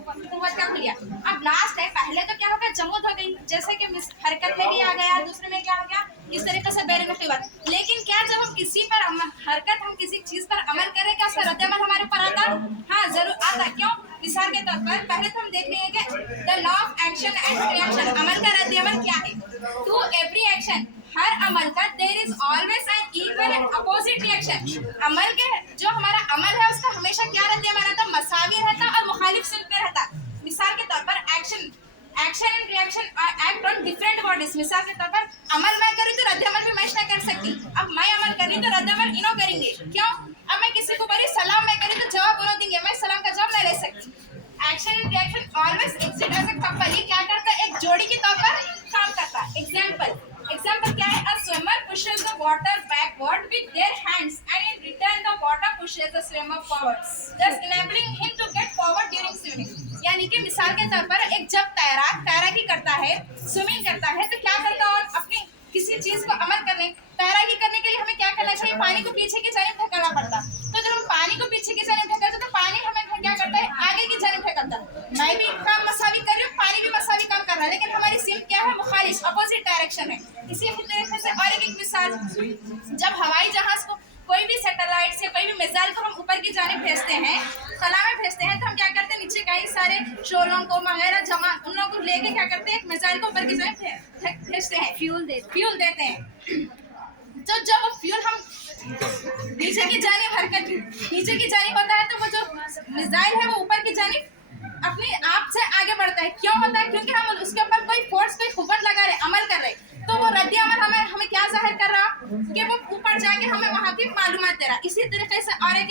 कुव्वत का कुलिया। अब लास्ट है, पहले तो क्या हो गया, जमूद हो गई, जैसे कि हरकत में भी आ गया, दूसरे में क्या हो गया, इस तरीके से बैरिंग की बात। लेकिन क्या जब हम किसी पर हरकत, हम किसी चीज पर अमल करें, क्या उसका रद्द-ए-अमल हमारे ऊपर आता? हाँ, जरूर आता। क्यों? मिसाल के तौर पर पहले तो हम देख रहे हैं कि the law of action and reaction, अमल का रद्द-ए-अमल क्या है। टू एवरी एक्शन, हर अमल का there is always an equal and opposite reaction. अमल के जो हमारा अमल है उसका हमेशा क्या रद्द-ए-अमल रहता, मसावी रहता और मुखालिफ सिल्क में रहता। मिसाल के तौर पर action and reaction act on different bodies. मिसाल के तौर पर अमल मैं करूँ तो रद्द-ए-अमल भी मैं नहीं कर सकती। अब मैं अमल कर रही हूँ तो रद्द-ए-अमल इनो करेंगे। क्यों? अब मैं किसी को बड़ी सलाम मैं करी तो जवाब उन्होंने देंगे, मैं सलाम का जवाब नहीं ले सकती। Action and reaction always exist as a couple. ये क्या करता है, एक जोड़ी के तौर पर काम करता है। एग्जाम्पल क्या है, अ swimmer pushes the water backward with their hands and in return the water pushes the swimmer forward, thus enabling him to get forward during swimming. यानी कि मिसाल के तौर पर एक जब तैराकी करता है, स्विमिंग करता है, तो क्या करता है, अपनी किसी चीज को अमल करने, तैराकी करने के लिए हमें क्या करना चाहिए, पानी को पीछे की जानिब धकेलना पड़ता। तो जब हम पानी को पीछे की जानिब धकेलते तो पानी हमें क्या करता है, आगे की जानिब धकेलता। मैं भी काम मसावी कर रही हूँ, पानी भी मसावी काम कर रहा है, लेकिन हमारी सिल्क क्या है, मुखालिफ अपोजिट डायरेक्शन है। इसी तरीके से और एक मिसाल, जब हवाई जहाज को कोई भी सैटेलाइट से कोई भी मिसाइल को हम ऊपर की जानिब भेजते हैं, कला में भेजते हैं, तो हम क्या करते हैं, नीचे कई सारे शोरों को वगैरह जमा उन लोगों को लेके क्या करते हैं, एक मिसाइल को ऊपर की जानिब भेजते हैं, फ्यूल देते हैं। तो जब वो फ्यूल हम नीचे की जानिब हरकत नीचे की जानिब होता है, तो वो जो मिसाइल है वो ऊपर की जानिब अपने आप से आगे बढ़ता है। क्यों होता है? क्योंकि हम उसके ऊपर कोई फोर्स, कोई कुव्वत लगा रहे, अमल कर रहे, तो वो रद्द-ए-अमल हमें क्या जाहिर कर रहा कि वो ऊपर जाके हमें वहाँ की मालूमात दे रहा। इसी तरीके से और एक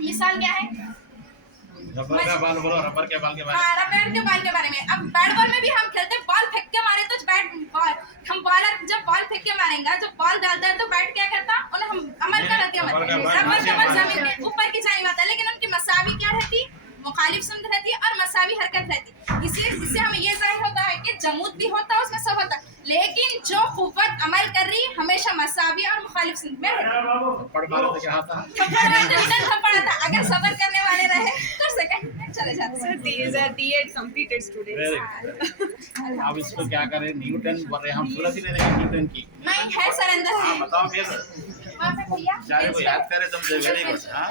मिसाल क्या है, रबर का बाल बोलो, रबर के बाल के बारे में। हाँ, रबर के बाल के बारे में। अब बैट बॉल में भी हम खेलते हैं, बॉल फेंक के मारे तो बैट बॉल, हम बॉलर जब बॉल फेंक के मारेंगे, जब बॉल डालता है तो बैट क्या करता, उन्हें हम अमल का रद्द-ए-अमल, रबर का बॉल जमीन में ऊपर की जानिब आता है, लेकिन उनकी मसावी क्या रहती, मुखालिफ सिम्त रहती है और मसावी हरकत रहती है। इससे हमें ये जाहिर होता है कि जमूद भी होता है, उसमें सब होता है, लेकिन जो कुव्वत अमल कर रही है हमेशा मसावी और मुखालिफ सिम्त में रहती है। अगर सबर करने वाले रहे तो सेकंड में चले जाते हैं। These are D.Ed completed students. अब इसको क्या करें, न्यूटन बोल रहे हैं, हम सूरत ही नहीं देखें न्यूटन की। नहीं है सर, अंदर हाँ, है। बताओ फिर वहाँ पे भैया बेचारे को याद करे तुम, वेरी गुड। हाँ,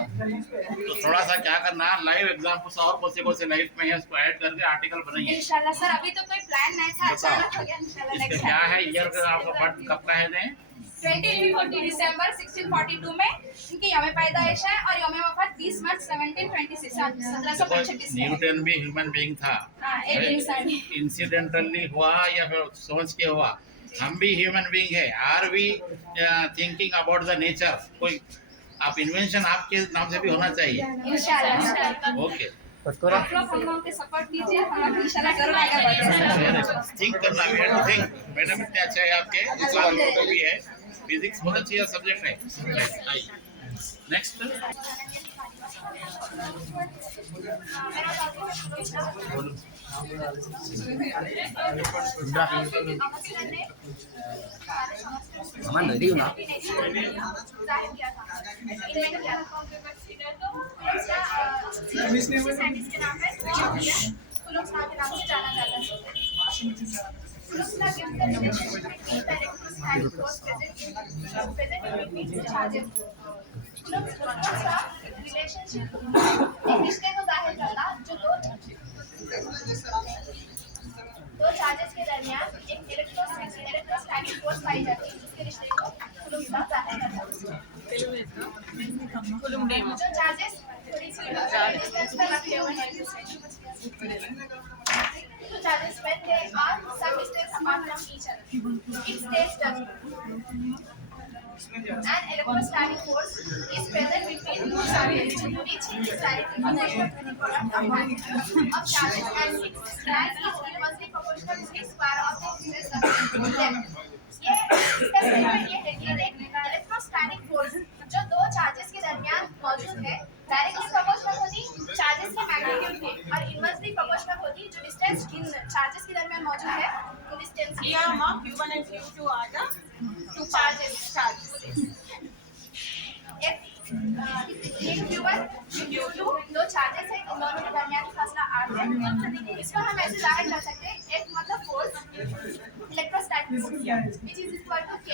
तो थोड़ा सा क्या करना, लाइव एग्जाम्पल्स और कौन से लाइफ में है उसको ऐड करके आर्टिकल बनाइए। इंशाल्लाह सर, अभी तो कोई प्लान नहीं था, अचानक हो गया। इंशाल्लाह इसका नेक्स्ट क्या है, ईयर का आपका बर्थ कब का है ने? 23 दिसंबर 1642 में इनकी यौम पैदाइश है और यौम वफात 20 मार्च 1726 1736 में। न्यूटन भी ह्यूमन बीइंग था, हाँ, एक इंसान इंसिडेंटली हुआ या फिर सोच के हुआ? हम भी ह्यूमन बीइंग है। Are we thinking about the nature? कोई आप इन्वेंशन आपके नाम से भी होना चाहिए। इंशाल्लाह। ओके, आप लोग हम लोगों के सपोर्ट कीजिए, हम लोग इंशाल्लाह जरूर आगे बढ़ेंगे। थिंक करना, we have to think. Madam इतने अच्छा है आपके, इस्लाम को भी है, फिजिक्स बहुत अच्छी सब्जेक्ट है। Next Aman ready na? जाना जाता है। standing force present in between two charges. Coulomb's का relationship एक रिश्ते को जाहिर करता जो दो चार्जेस के दरमियान एक इलेक्ट्रोस्टैटिक फोर्स पाई जाती है जिसके रिश्ते को कूलम्ब लॉ जाहिर करता है। जो चार्जेस डिस्टेंस पर रखे हुए हैं तो charges when they are some distance apart from each other. It stays stuck. An electrostatic force is present between two charges which is directly of charges and its drag is inversely proportional to the square of the distance between them. ये इसका statement ये है कि एक electrostatic force जो दो charges के दरमियान मौजूद है डायरेक्टली प्रोपोर्शनल होती चार्जेस के मैग्नीट्यूड के और इनवर्सली प्रोपोर्शनल होती जो डिस्टेंस इन चार्जेस के दरमियान मौजूद है उन डिस्टेंस की। Here mark q1 and q2 are the two charges. एक q1 q2 दो चार्जेस है इन दोनों के दरमियान फासला r है। इसको हम ऐसे जाहिर कर सकते हैं एक मतलब force electrostatic force which is equal to k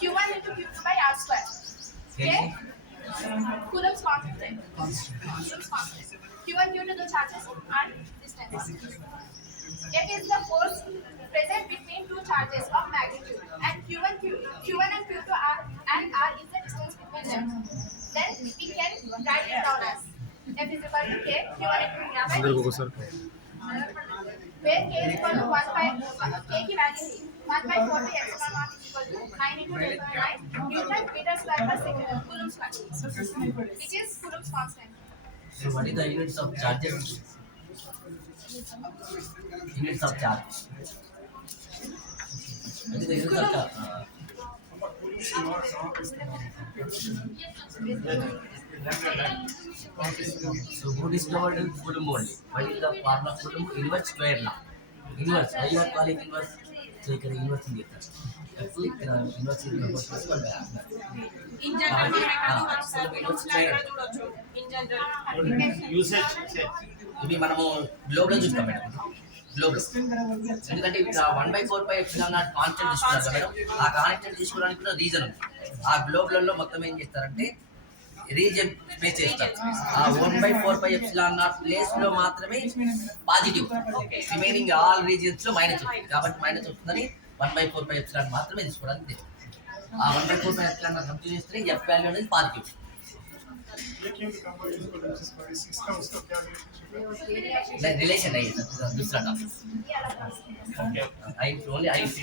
q1 into q2 by r square. K Coulomb's constant है। Coulomb's constant q1 q2 दो charges are distance. F is the force present between two charges of magnitude and q1 and q2 are and r is the distance between them. Then we can write it down as F is equal to k q1 into r by where k is equal to 1 by k की value 1 by 4 by epsilon 1 is equal to 9 into 10 by 9 Newton meter square per second Coulomb square which is Coulomb's constant. So what is the units of charges? Units of charge. What is the units of charge? So who discovered Coulomb only? What is the formula of Coulomb? Inverse square law. Inverse. Why you are calling inverse? So you can inverse in it. Inverse in In general, usage ఇవి మనము globe లో చూస్తాం madam globe లో ఎందుకంటే ఇక్కడ 1/4 epsilon not constant తీసుకున్నారు కదా madam ఆ కాన్స్టెంట్ తీసుకోవడానికి కూడా రీజన్ ఉంది ఆ గ్లోబ్లలో మొత్తం ఏం చేస్తారంటే రీజన్ స్పేస్ చేస్తారు ఆ 1/4 ఎప్సిలాన్ నాట్ ప్లేస్ లో మాత్రమే పాజిటివ్ రిమైనింగ్ ఆల్ రీజియన్స్ లో మైనస్ వస్తుంది కాబట్టి మైనస్ వస్తుందని 1/4 ఎప్సిలాన్ మాత్రమే తీసుకోవడానికి ఆ 1/4 ఎప్సిలాన్ నాట్ కంప్లీట్ చేస్తే ఎఫ్ వాల్యూ అనేది పాజిటివ్ रिलेशन है दूसरा का I only I see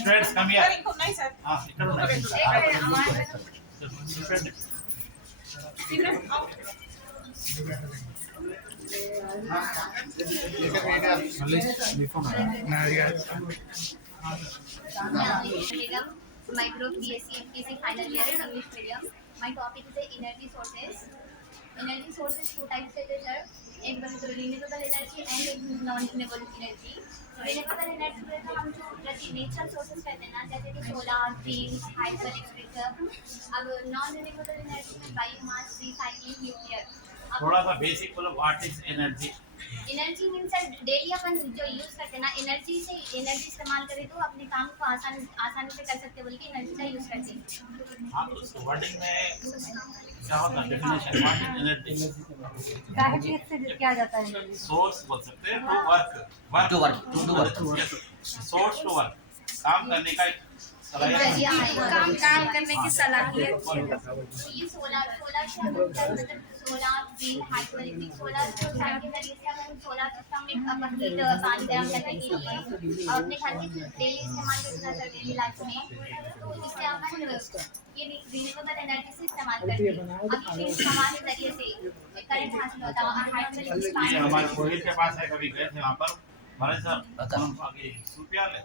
students come here ఇక్కడ ఉన్నారు My group BSc MPC final year in English medium. My topic is energy sources. Energy sources two types है sir. एक renewable energy and एक non-renewable energy. Renewable energy में तो हम जो natural sources कहते हैं ना जैसे कि सोलर, विंड, हाइड्रो इलेक्ट्रिक। अब non-renewable energy में बायोमास, रिसाइक्लिंग, न्यूक्लियर। थोड़ा सा बेसिक बोलो what is energy energy means daily अपन जो यूज करते हैं ना एनर्जी से एनर्जी इस्तेमाल करें तो अपने काम को आसानी से कर सकते हैं बोल के एनर्जी का यूज करते हैं। हां तो उसको वर्डिंग में क्या होता है definition what is energy gravity से क्या जाता है सोर्स बोल सकते हैं to work source to work काम करने का काम करने की सलाहियत ये solar wind hydroelectric solar system के जरिए से हम सोलर सिस्टम में अपन हीट पानी गर्म करने के लिए और अपने घर के डेली इस्तेमाल करते हैं डेली लाइफ में तो इससे अपन ये रिन्यूएबल एनर्जी से इस्तेमाल करते हैं अब इसे हवा के जरिए से करंट हासिल होता है और हाइड्रो इलेक्ट्रिक हमारे कोयल के पास है कभी गए थे वहां पर हमारे सर हम आगे रुपया ले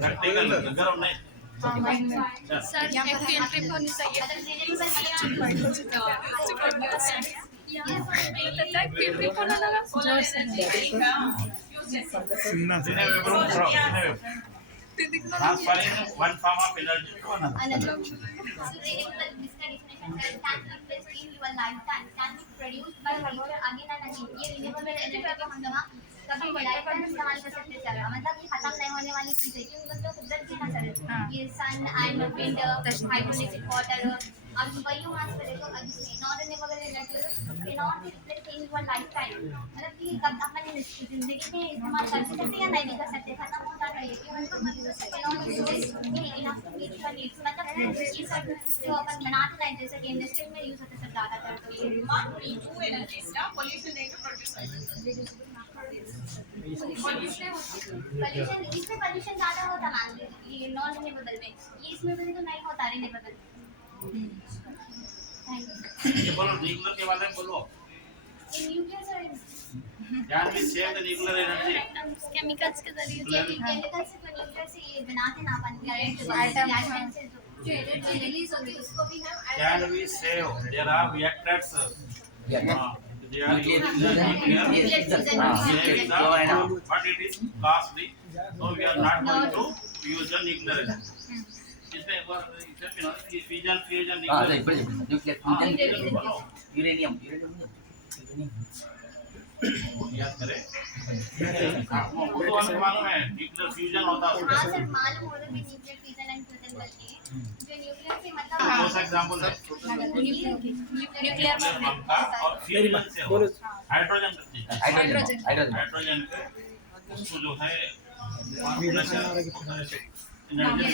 प्रैक्टिकल गरम नहीं सर यहाँ पर एंट्री होनी चाहिए transferring one form of energy to another renewable इसका definition can invest in your lifetime can be produced by nature again and again. ये renewable energy को हम लोग कभी lifetime इस्तेमाल कर सकते हैं सर, मतलब ये खत्म नहीं होने वाली चीज है क्योंकि तो कुदरत की ना सर, ये सन एंड विंड हाइड्रोलिक वाटर अब बायोमास पे देखो non renewable energy cannot be replaced in your lifetime, मतलब कि कब अपन जिंदगी में इस्तेमाल कर सकते हैं या नहीं भी कर सकते, खत्म हो जाता है ये मतलब cannot be used enough to meet your needs, मतलब ये सब जो अपन बनाते हैं जैसे कि इंडस्ट्री में यूज होता है ज्यादातर तो ये टू एनर्जी का पोल्यूशन नहीं प्रोड्यूस पोल्यूशन इसमें पोल्यूशन ज्यादा होता मान लीजिए ये नॉन रिन्यूएबल में, ये इसमें भी तो नहीं होता रिन्यूएबल। थैंक ये बोलो न्यूक्लियर के बारे में बोलो। You nuclear sir Can we save the nuclear energy? Chemicals के जरिए केमिकल से न्यूक्लियर से ये बनाते ना अपन करंट रिएक्शन से जो एनर्जी रिलीज होती है उसको भी हम Can we save? There are reactors. They are Nuclear using fusion. nuclear. Nuclear fusion. Saving the- but it is costly, so we are not going to use the nuclear energy. इसमें fusion अरे nuclear. इప్పుడే చెప్పండి nuclear uranium याद करें। वो हमें मालूम है nuclear fusion होता है। हाँ सर मालूम हो रहा है न्यूक्लियर फिजन एंड फ्यूजन करके जो न्यूक्लियर से मतलब दो एग्जांपल है न्यूक्लियर पंप का और फ्यूजन से हो हाइड्रोजन हाइड्रोजन हाइड्रोजन पे उसको जो है एनर्जी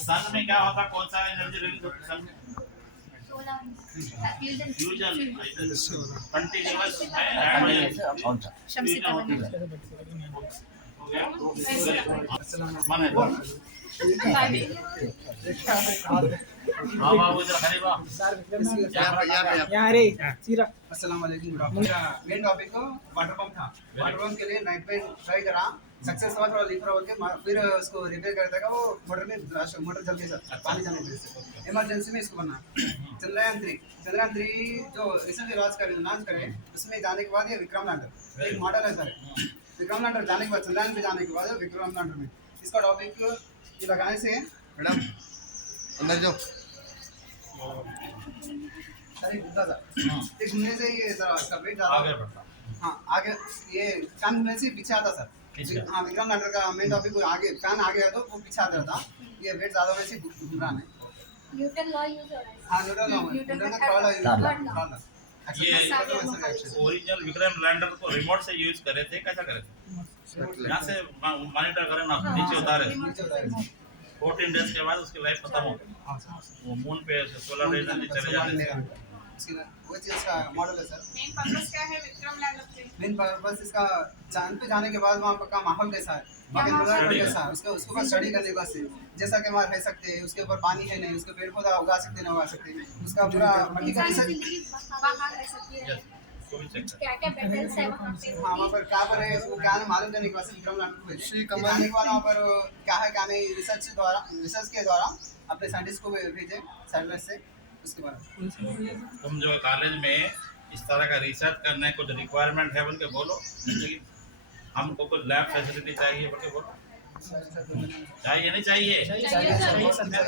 सन में क्या होता कौन सा एनर्जी रिलीज होता सन में सोलर फ्यूजन फ्यूजन कंटीन्यूअस है हाइड्रोजन అవును సార్ शमसी का हो गया मन है बाबा उधर हरे बा अस्सलाम वालेकुम। मेरा मेन टॉपिक वाटर पंप था। वाटर पंप के लिए नाइट में ट्राई करा, सक्सेस हुआ, थोड़ा लीक बोल के फिर उसको रिपेयर कर देगा, वो मोटर में मोटर जल गई पानी जाने की वजह से इमरजेंसी में इसको बना। चंद्रयान 3 जो रिसेंटली लॉन्च करे उसमें जाने के बाद ये विक्रम लैंडर एक मॉडल है सर। विक्रम लैंडर जाने के बाद चंद्रयान पे जाने के बाद विक्रम लैंडर में इसका टॉपिक ये लगाने से मैडम अंदर जाओ। अरे गुड्डा था ये घूमने से ये जरा इसका वेट ज़्यादा आगे बढ़ता हाँ आगे ये फैन घूमने से पीछे आता सर। हाँ विक्रम लैंडर का मेन टॉपिक आगे फैन आगे है तो वो पीछे आता था, ये वेट ज़्यादा होने से घूम रहा है। न्यूटन लॉ यूज हो रहा है। हाँ न्यूटन का थर्ड लॉ ये ओरिजिनल विक्रम लैंडर को रिमोट से यूज करे थे, कैसा करे थे यहाँ से मॉनिटर करें ना नीचे उतारे 14 डेज के बाद उसकी लाइफ खत्म हो गई, वो मून पे सोलर एनर्जी चले जाते थे। वो चीज़ का मॉडल है सर। मेन पर्पस क्या है विक्रम लैंडर से? मेन पर्पस इसका चांद पे जाने के बाद वहाँ का माहौल कैसा है, वहाँ का एनवायरनमेंट कैसा है, उसको स्टडी करने का से जैसा कि वहाँ रह सकते हैं, उसके ऊपर पानी है नहीं, उसके पेड़ पौधा उगा सकते नहीं उगा सकते, उसका पूरा प्रैक्टिकल रिसर्च। बाहर रह सकती है, क्या क्या बैटल्स है वहाँ पे हाँ वहाँ पर क्या पर है उसको क्या मालूम करने के बाद विक्रम लैंडर को भेजे जाने के बाद वहाँ पर क्या है क्या नहीं रिसर्च के द्वारा अपने साइंटिस्ट को भेजे सैटेलाइट से उसके बाद। तुम जो कॉलेज में इस तरह का रिसर्च करने को जो रिक्वायरमेंट है बोल के बोलो, हमको कुछ लैब फैसिलिटी चाहिए बोल के बोलो, चाहिए नहीं चाहिए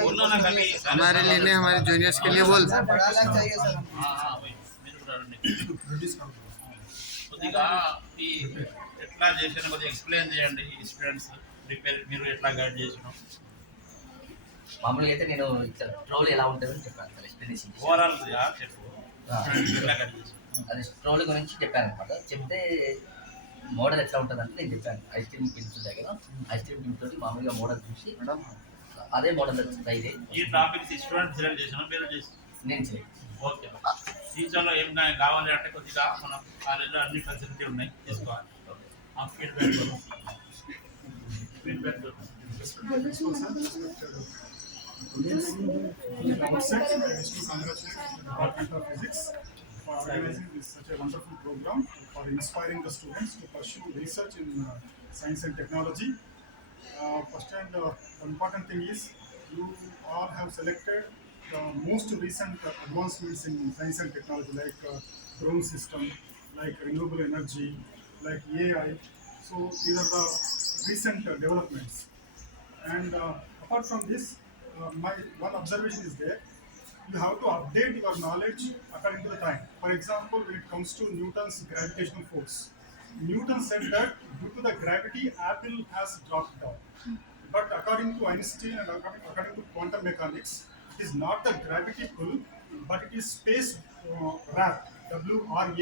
बोलो ना कभी हमारे लिए नहीं, हमारे जूनियर्स के लिए बोल। बड़ा लैब चाहिए सर। हाँ वही కొద్దిగా ఈ ఎట్లా చేసిన కొద్దిగా ఎక్స్ప్లెయిన్ చేయండి ఈ స్టూడెంట్స్ ప్రిపేర్ మీరు ఎట్లా గైడ్ చేసినాం మామూలుగా అయితే నేను ట్రోల్ ఎలా ఉంటుందని చెప్పాను సార్ ఎక్స్ప్లెనేషన్ ఓవరాల్ చెప్పు ఎట్లా గైడ్ చేసినాం అది ట్రోల్ గురించి చెప్పాను అనమాట. చెప్తే మోడల్ ఎట్లా ఉంటుందంటే నేను చెప్పాను ఐస్ క్రీమ్ పిన్స్ ఉంటాయి కదా, ఐస్ క్రీమ్ పిన్స్ తోటి మామూలుగా మోడల్ చూసి అదే మోడల్ ట్రై చేయి. ఈ టాపిక్ స్టూడెంట్స్ సెలెక్ట్ చేసినా మీరు చేసి నేను చేయి ఓకే ఫ్యూచర్లో ఏం కావాలి అంటే కొద్దిగా మన కాలేజీలో అన్ని ఫెసిలిటీ ఉన్నాయి తీసుకోవాలి. ఆ feedback Outside, I wish to congratulate the Department of Physics for organizing such a wonderful program for inspiring the students to pursue research in science and technology. First and important thing is you all have selected the most recent advancements in science and technology like drone system, like renewable energy, like AI. So these are the recent developments. And apart from this, my one observation is there. you have to update your knowledge according to the time. For example, when it comes to Newton's gravitational force, Newton said that due to the gravity, apple has dropped down. But according to Einstein and according to quantum mechanics, it is not the gravity pull, but it is space wrap, WRAP.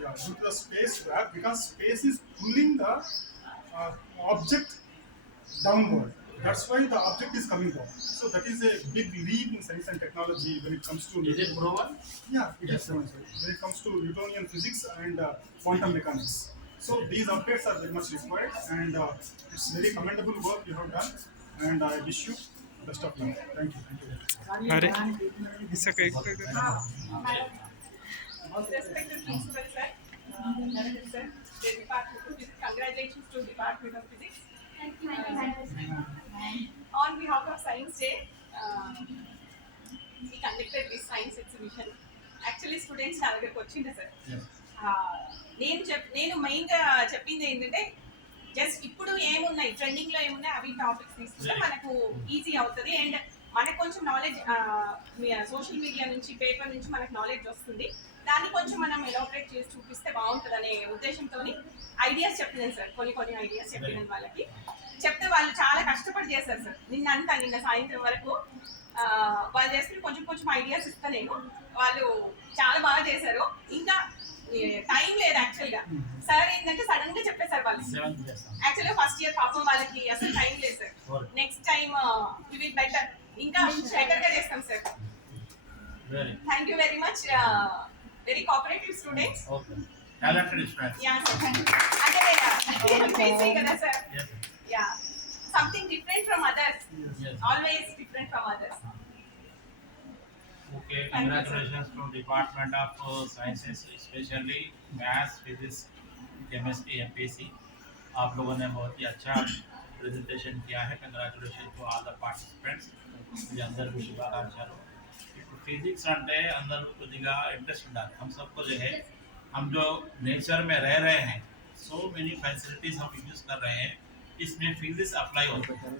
Yeah, due to the space wrap, because space is pulling the object downward. That's why the object is coming down. So that is a big leap in science and technology when it comes to. Is it proven? Yeah, it is proven, sir. When it comes to Newtonian physics and quantum mechanics. So these updates are very much required, and it's very commendable work you have done. And I wish you best of luck. Thank you. Thank you. Respected principal sir, Narendra sir, the Department of Physics, congratulations to Department of Physics. On behalf of Science Day, we conducted this science exhibition. Actually, students నా దగ్గరకు వచ్చిండే sir. నేను మెయిన్గా చెప్పింది ఏంటంటే just ఇప్పుడు ఏమున్నాయి ట్రెండింగ్లో ఏమున్నాయి అవి టాపిక్స్ తీసుకుంటే మనకు ఈజీ అవుతుంది అండ్ మనకు కొంచెం నాలెడ్జ్ సోషల్ మీడియా నుంచి పేపర్ నుంచి మనకు నాలెడ్జ్ వస్తుంది. దాన్ని కొంచెం మనం ఎలాబరేట్ చేసి చూపిస్తే బాగుంటుంది అనే ఉద్దేశంతో ఐడియాస్ చెప్పినాను సార్. కొన్ని ఐడియాస్ చెప్పినాను వాళ్ళకి. చెప్తే వాళ్ళు చాలా కష్టపడి చేశారు సార్. నిన్న సాయంత్రం వరకు వాళ్ళు చేస్తున్న కొంచెం ఐడియాస్ ఇస్తా నేను. వాళ్ళు చాలా బాగా చేశారు. ఇంకా టైం లేదు యాక్చువల్గా. సార్ ఏంటంటే సడన్ గా చెప్పేశారు వాళ్ళు. యాక్చువల్గా ఫస్ట్ ఇయర్ పాపం వాళ్ళకి అసలు టైం లేదు sir. Next time we will better, ఇంకా బెటర్ గా చేస్తాం sir. Thank you very much. Very cooperative students. Talented students. Yeah, sir. అంటే కదా sir. Yeah, something different from others. Yes. Always different from others. Okay, congratulations to Department of Sciences, especially Maths, Physics, Chemistry, MPC. आप लोगों ने बहुत ही अच्छा presentation किया है. Congratulation to all the participants. मुझे अंदर भी शुभाकांक्षలు. फिजिक्स అంటే अंदर కొద్దిగా इंटरेस्ट ఉండాలి. हम सबको जो है, हम जो नेचर में रह रहे हैं, सो मेनी फैसिलिटीज हम यूज कर रहे हैं, इसमें फिजिक्स अप्लाई होता है.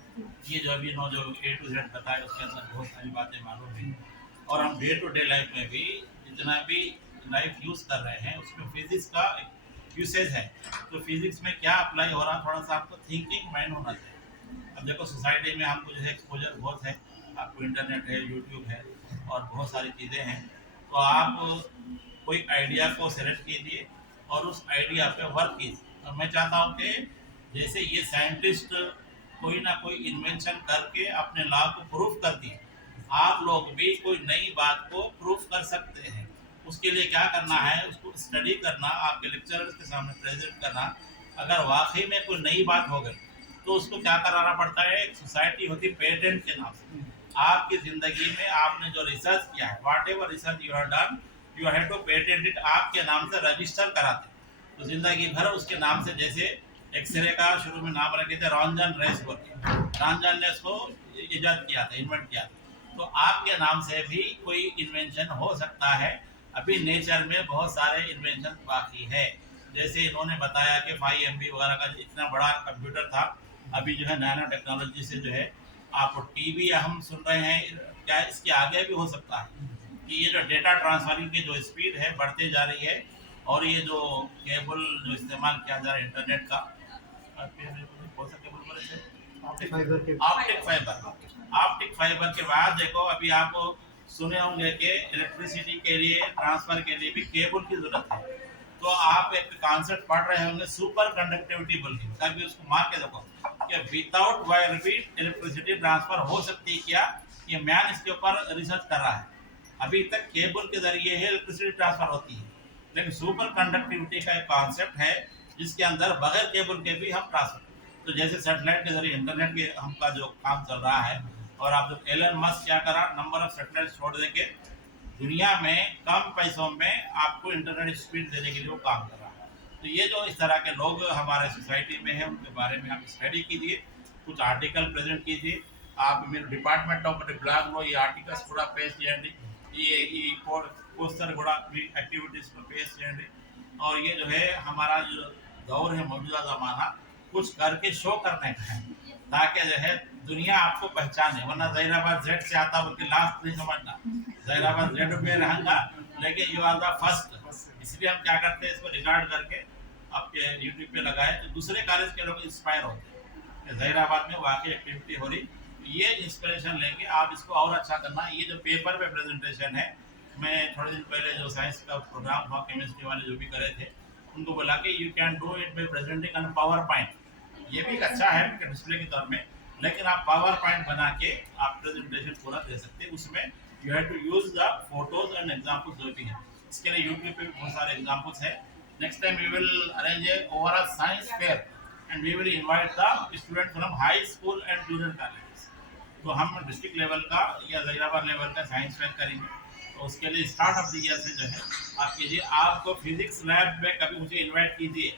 ये जो अभी जो A to Z बताया उसके अंदर बहुत सारी बातें मालूम है. और हम डे टू डे लाइफ में भी जितना भी लाइफ यूज कर रहे हैं उसमें फिजिक्स का यूसेज है. तो फिजिक्स में क्या अप्लाई हो रहा है, थोड़ा सा आपको थिंकिंग माइंड होना चाहिए. अब देखो सोसाइटी में हमको जो है एक्सपोजर बहुत है. आपको इंटरनेट है, यूट्यूब है और बहुत सारी चीज़ें हैं. तो आप कोई आइडिया को सेलेक्ट कीजिए और उस आइडिया पे वर्क कीजिए. और मैं चाहता हूँ कि जैसे ये साइंटिस्ट कोई ना कोई इन्वेंशन करके अपने लॉ को प्रूफ कर दिए, आप लोग भी कोई नई बात को प्रूफ कर सकते हैं. उसके लिए क्या करना है, उसको स्टडी करना, आपके लेक्चरर्स के सामने प्रेजेंट करना. अगर वाकई में कोई नई बात हो गई तो उसको क्या कराना पड़ता है, एक सोसाइटी होती है पेटेंट के नाम से. आपकी ज़िंदगी में आपने जो रिसर्च किया है, whatever research you have done, you have to patent it, आपके नाम से रजिस्टर कराते. तो जिंदगी भर उसके नाम से, जैसे एक्सरे का शुरू में नाम रखे थे रॉन्जन रेस बोलते, रॉन्जन ने इसको इजाद किया था, इन्वेंट किया था. तो आपके नाम से भी कोई इन्वेंशन हो सकता है. अभी नेचर में बहुत सारे इन्वेंशन बाकी है. जैसे इन्होंने बताया कि 5 MB वगैरह का इतना बड़ा कंप्यूटर था, अभी जो है नैनो टेक्नोलॉजी से जो है आप टीवी हम सुन रहे हैं, क्या इसके आगे भी हो सकता है कि ये जो डेटा ट्रांसफरिंग की जो स्पीड है बढ़ते जा रही है. और ये जो केबल जो इस्तेमाल किया जा रहा है इंटरनेट का, ऑप्टिक फाइबर के बाद देखो अभी आप सुने होंगे कि इलेक्ट्रिसिटी के लिए, ट्रांसफर के लिए भी केबल की जरूरत है. तो आप एक कॉन्सेप्ट पढ़ रहे होंगे सुपर कंडक्टिविटी बोल के, कभी उसको मार के देखो कि विदाउट वायर भी इलेक्ट्रिसिटी ट्रांसफर हो सकती है क्या. ये मैन इसके ऊपर रिसर्च कर रहा है. अभी तक केबल के जरिए ही इलेक्ट्रिसिटी ट्रांसफर होती है, लेकिन सुपर कंडक्टिविटी का एक कॉन्सेप्ट है जिसके अंदर बगैर केबल के भी हम ट्रांसफर. तो जैसे सैटेलाइट के जरिए इंटरनेट के हमका जो काम चल रहा है, और आप जो एलन मस्क क्या करा, नंबर ऑफ सैटेलाइट छोड़ देके दुनिया में कम पैसों में आपको इंटरनेट स्पीड देने के लिए वो काम कर रहा है. तो ये जो इस तरह के लोग हमारे सोसाइटी में हैं उनके बारे में आप स्टडी कीजिए, कुछ आर्टिकल प्रेजेंट कीजिए. आप मेरे डिपार्टमेंट ऑफ ब्लॉग्లో ఈ ఆర్టికల్స్ కూడా పేస్ట్ చేయండి, ఈ पोस्टर కూడా भी एक्टिविटीज पर पेश చేయండి. और ये जो है हमारा जो दौर है मौजूदा ज़माना कुछ करके शो करने का है, ताकि जो है दुनिया आपको पहचाने, वरना जहीराबाद जेड से आता बोल के लास्ट नहीं समझना। जहीराबाद जेड पे रहूंगा लेकिन यू आर द फर्स्ट। इसलिए हम क्या करते हैं, इसको रिकॉर्ड करके आपके यूट्यूब पे लगाए तो दूसरे कॉलेज के लोग इंस्पायर होते हैं कि जहीराबाद में वाकई एक्टिविटी हो रही। ये इंस्पिरेशन लेके आप इसको और अच्छा करना। ये जो पेपर पे प्रेजेंटेशन है, मैं थोड़े दिन पहले जो साइंस का प्रोग्राम हुआ, केमिस्ट्री वाले जो भी करे थे, उनको बोला कि you can do it by presenting on power point. ये भी एक अच्छा है डिस्प्ले के तौर में, लेकिन आप पावर पॉइंट बना के आप प्रेजेंटेशन पूरा दे सकते हैं। उसमें you have to use the photos and examples जो भी हैं। इसके लिए यूट्यूब पे भी बहुत सारे एग्जांपल्स हैं। Next time we will arrange a overall science fair and we will invite the student from high school and junior college. तो हम डिस्ट्रिक्ट लेवल का या जहीराबाद लेवल का साइंस फेयर करेंगे। तो उसके लिए स्टार्ट ऑफ द ईयर से जो है आप कीजिए। आपको फिजिक्स लैब में कभी मुझे इन्वाइट कीजिए,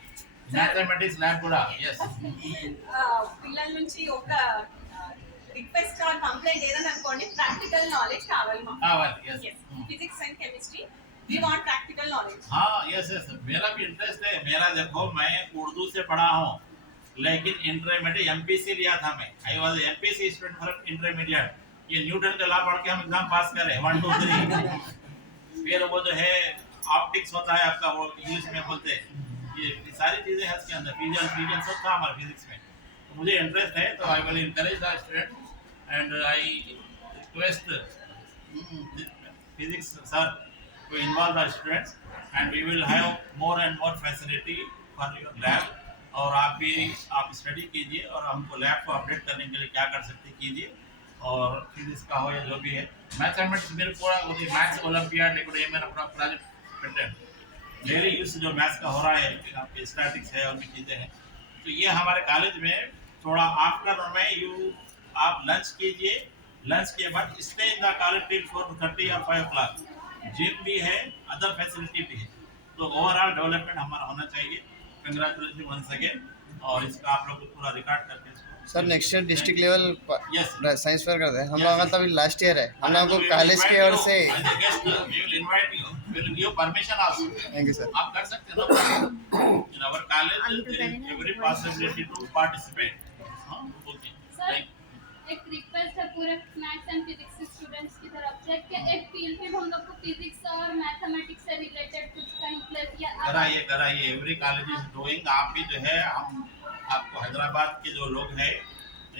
मैथमेटिक्स लैब కూడా yes పిల్లల నుంచి ఒక రిక్వెస్ట్ ఆర్ కంప్లైంట్ ఏదైనా అనుకోండి, ప్రాక్టికల్ నాలెడ్జ్ కావాలి మాకు. yes physics and chemistry we want practical knowledge. हाँ यस मेरा भी इंटरेस्ट है। मेरा देखो मैं उर्दू से पढ़ा हूँ, लेकिन इंटरमीडिएट एमपीसी लिया था मैं। I was MPC student for intermediate. ये न्यूटन का लॉ पढ़ के हम एग्जाम पास करे 1 2 3। फिर वो जो है ऑप्टिक्स होता है आपका, वो इंग्लिश में बोलते हैं। ये सारी चीजें हैं इसके अंदर, फ्यूजन सब था हमारे फिजिक्स में। तो मुझे इंटरेस्ट है, तो I will encourage the student and I request physics sir to involve the students and we will have more and more facility for your lab. और आप भी आप स्टडी कीजिए और हमको लैब को अपडेट करने के लिए क्या कर सकते कीजिए। और फिजिक्स का हो या जो भी है, मैथमेटिक्स मेरे पूरा मैथ्स ओलंपियाड लेकिन ये मेरा पूरा प्रोजेक्ट पेटेंट डेली यूज जो मैथ्स का हो रहा है, आपके स्टैटिक्स है और भी चीज़ें हैं। तो ये हमारे कॉलेज में थोड़ा आफ्टरनून में आप लंच कीजिए, लंच के बाद stay in the college till 4:30 या 5 o'clock। जिम भी है, अदर फैसिलिटी भी है। तो ओवरऑल डेवलपमेंट हमारा होना चाहिए। Congratulation one again. और इसका आप लोग पूरा रिकॉर्ड करके sir next year district level yes science fair करते हैं हम लोगों का। तो अभी लास्ट ईयर है, हम लोगों को कॉलेज की ओर से परमिशन थैंक यू सर। आप कर सकते हो in our college every possibility to participate. Okay sir एक रिक्वेस्ट है पूरे मैथ्स एंड फिजिक्स स्टूडेंट्स की तरफ से कि एक फील्ड में हम लोग को फिजिक्स और मैथमेटिक्स से रिलेटेड कुछ कहीं प्लेस या कराइए एवरी कॉलेज इज डूइंग। आप भी जो है, हम आपको हैदराबाद के जो लोग हैं,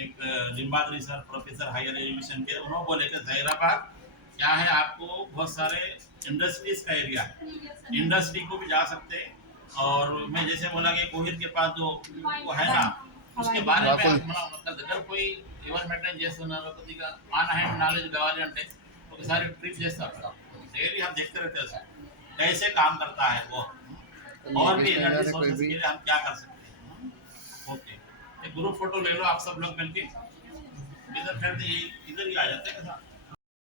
एक लिम्बाद्री सर प्रोफेसर हायर एजुकेशन के, उन्होंने बोले कि जहीराबाद क्या है, आपको बहुत सारे इंडस्ट्रीज का एरिया है, इंडस्ट्री को भी जा सकते हैं। और मैं जैसे बोला कि कोहिर के पास जो वो है ना, उसके बारे में अगर कोई गवर्नमेंट చేస్తున్నారు కొద్దిగా ఆన్ హ్యాండ్ నాలెడ్జ్ కావాలి అంటే ఒకసారి ట్రిప్ చేస్తారు। डेली हम देखते रहते हैं सर कैसे काम करता है वो, और भी एनर्जी सोर्सेस के लिए हम क्या कर सकते हैं। ओके एक ग्रुप फोटो ले लो आप सब लोग मिलके, इधर ही आ जाते हैं।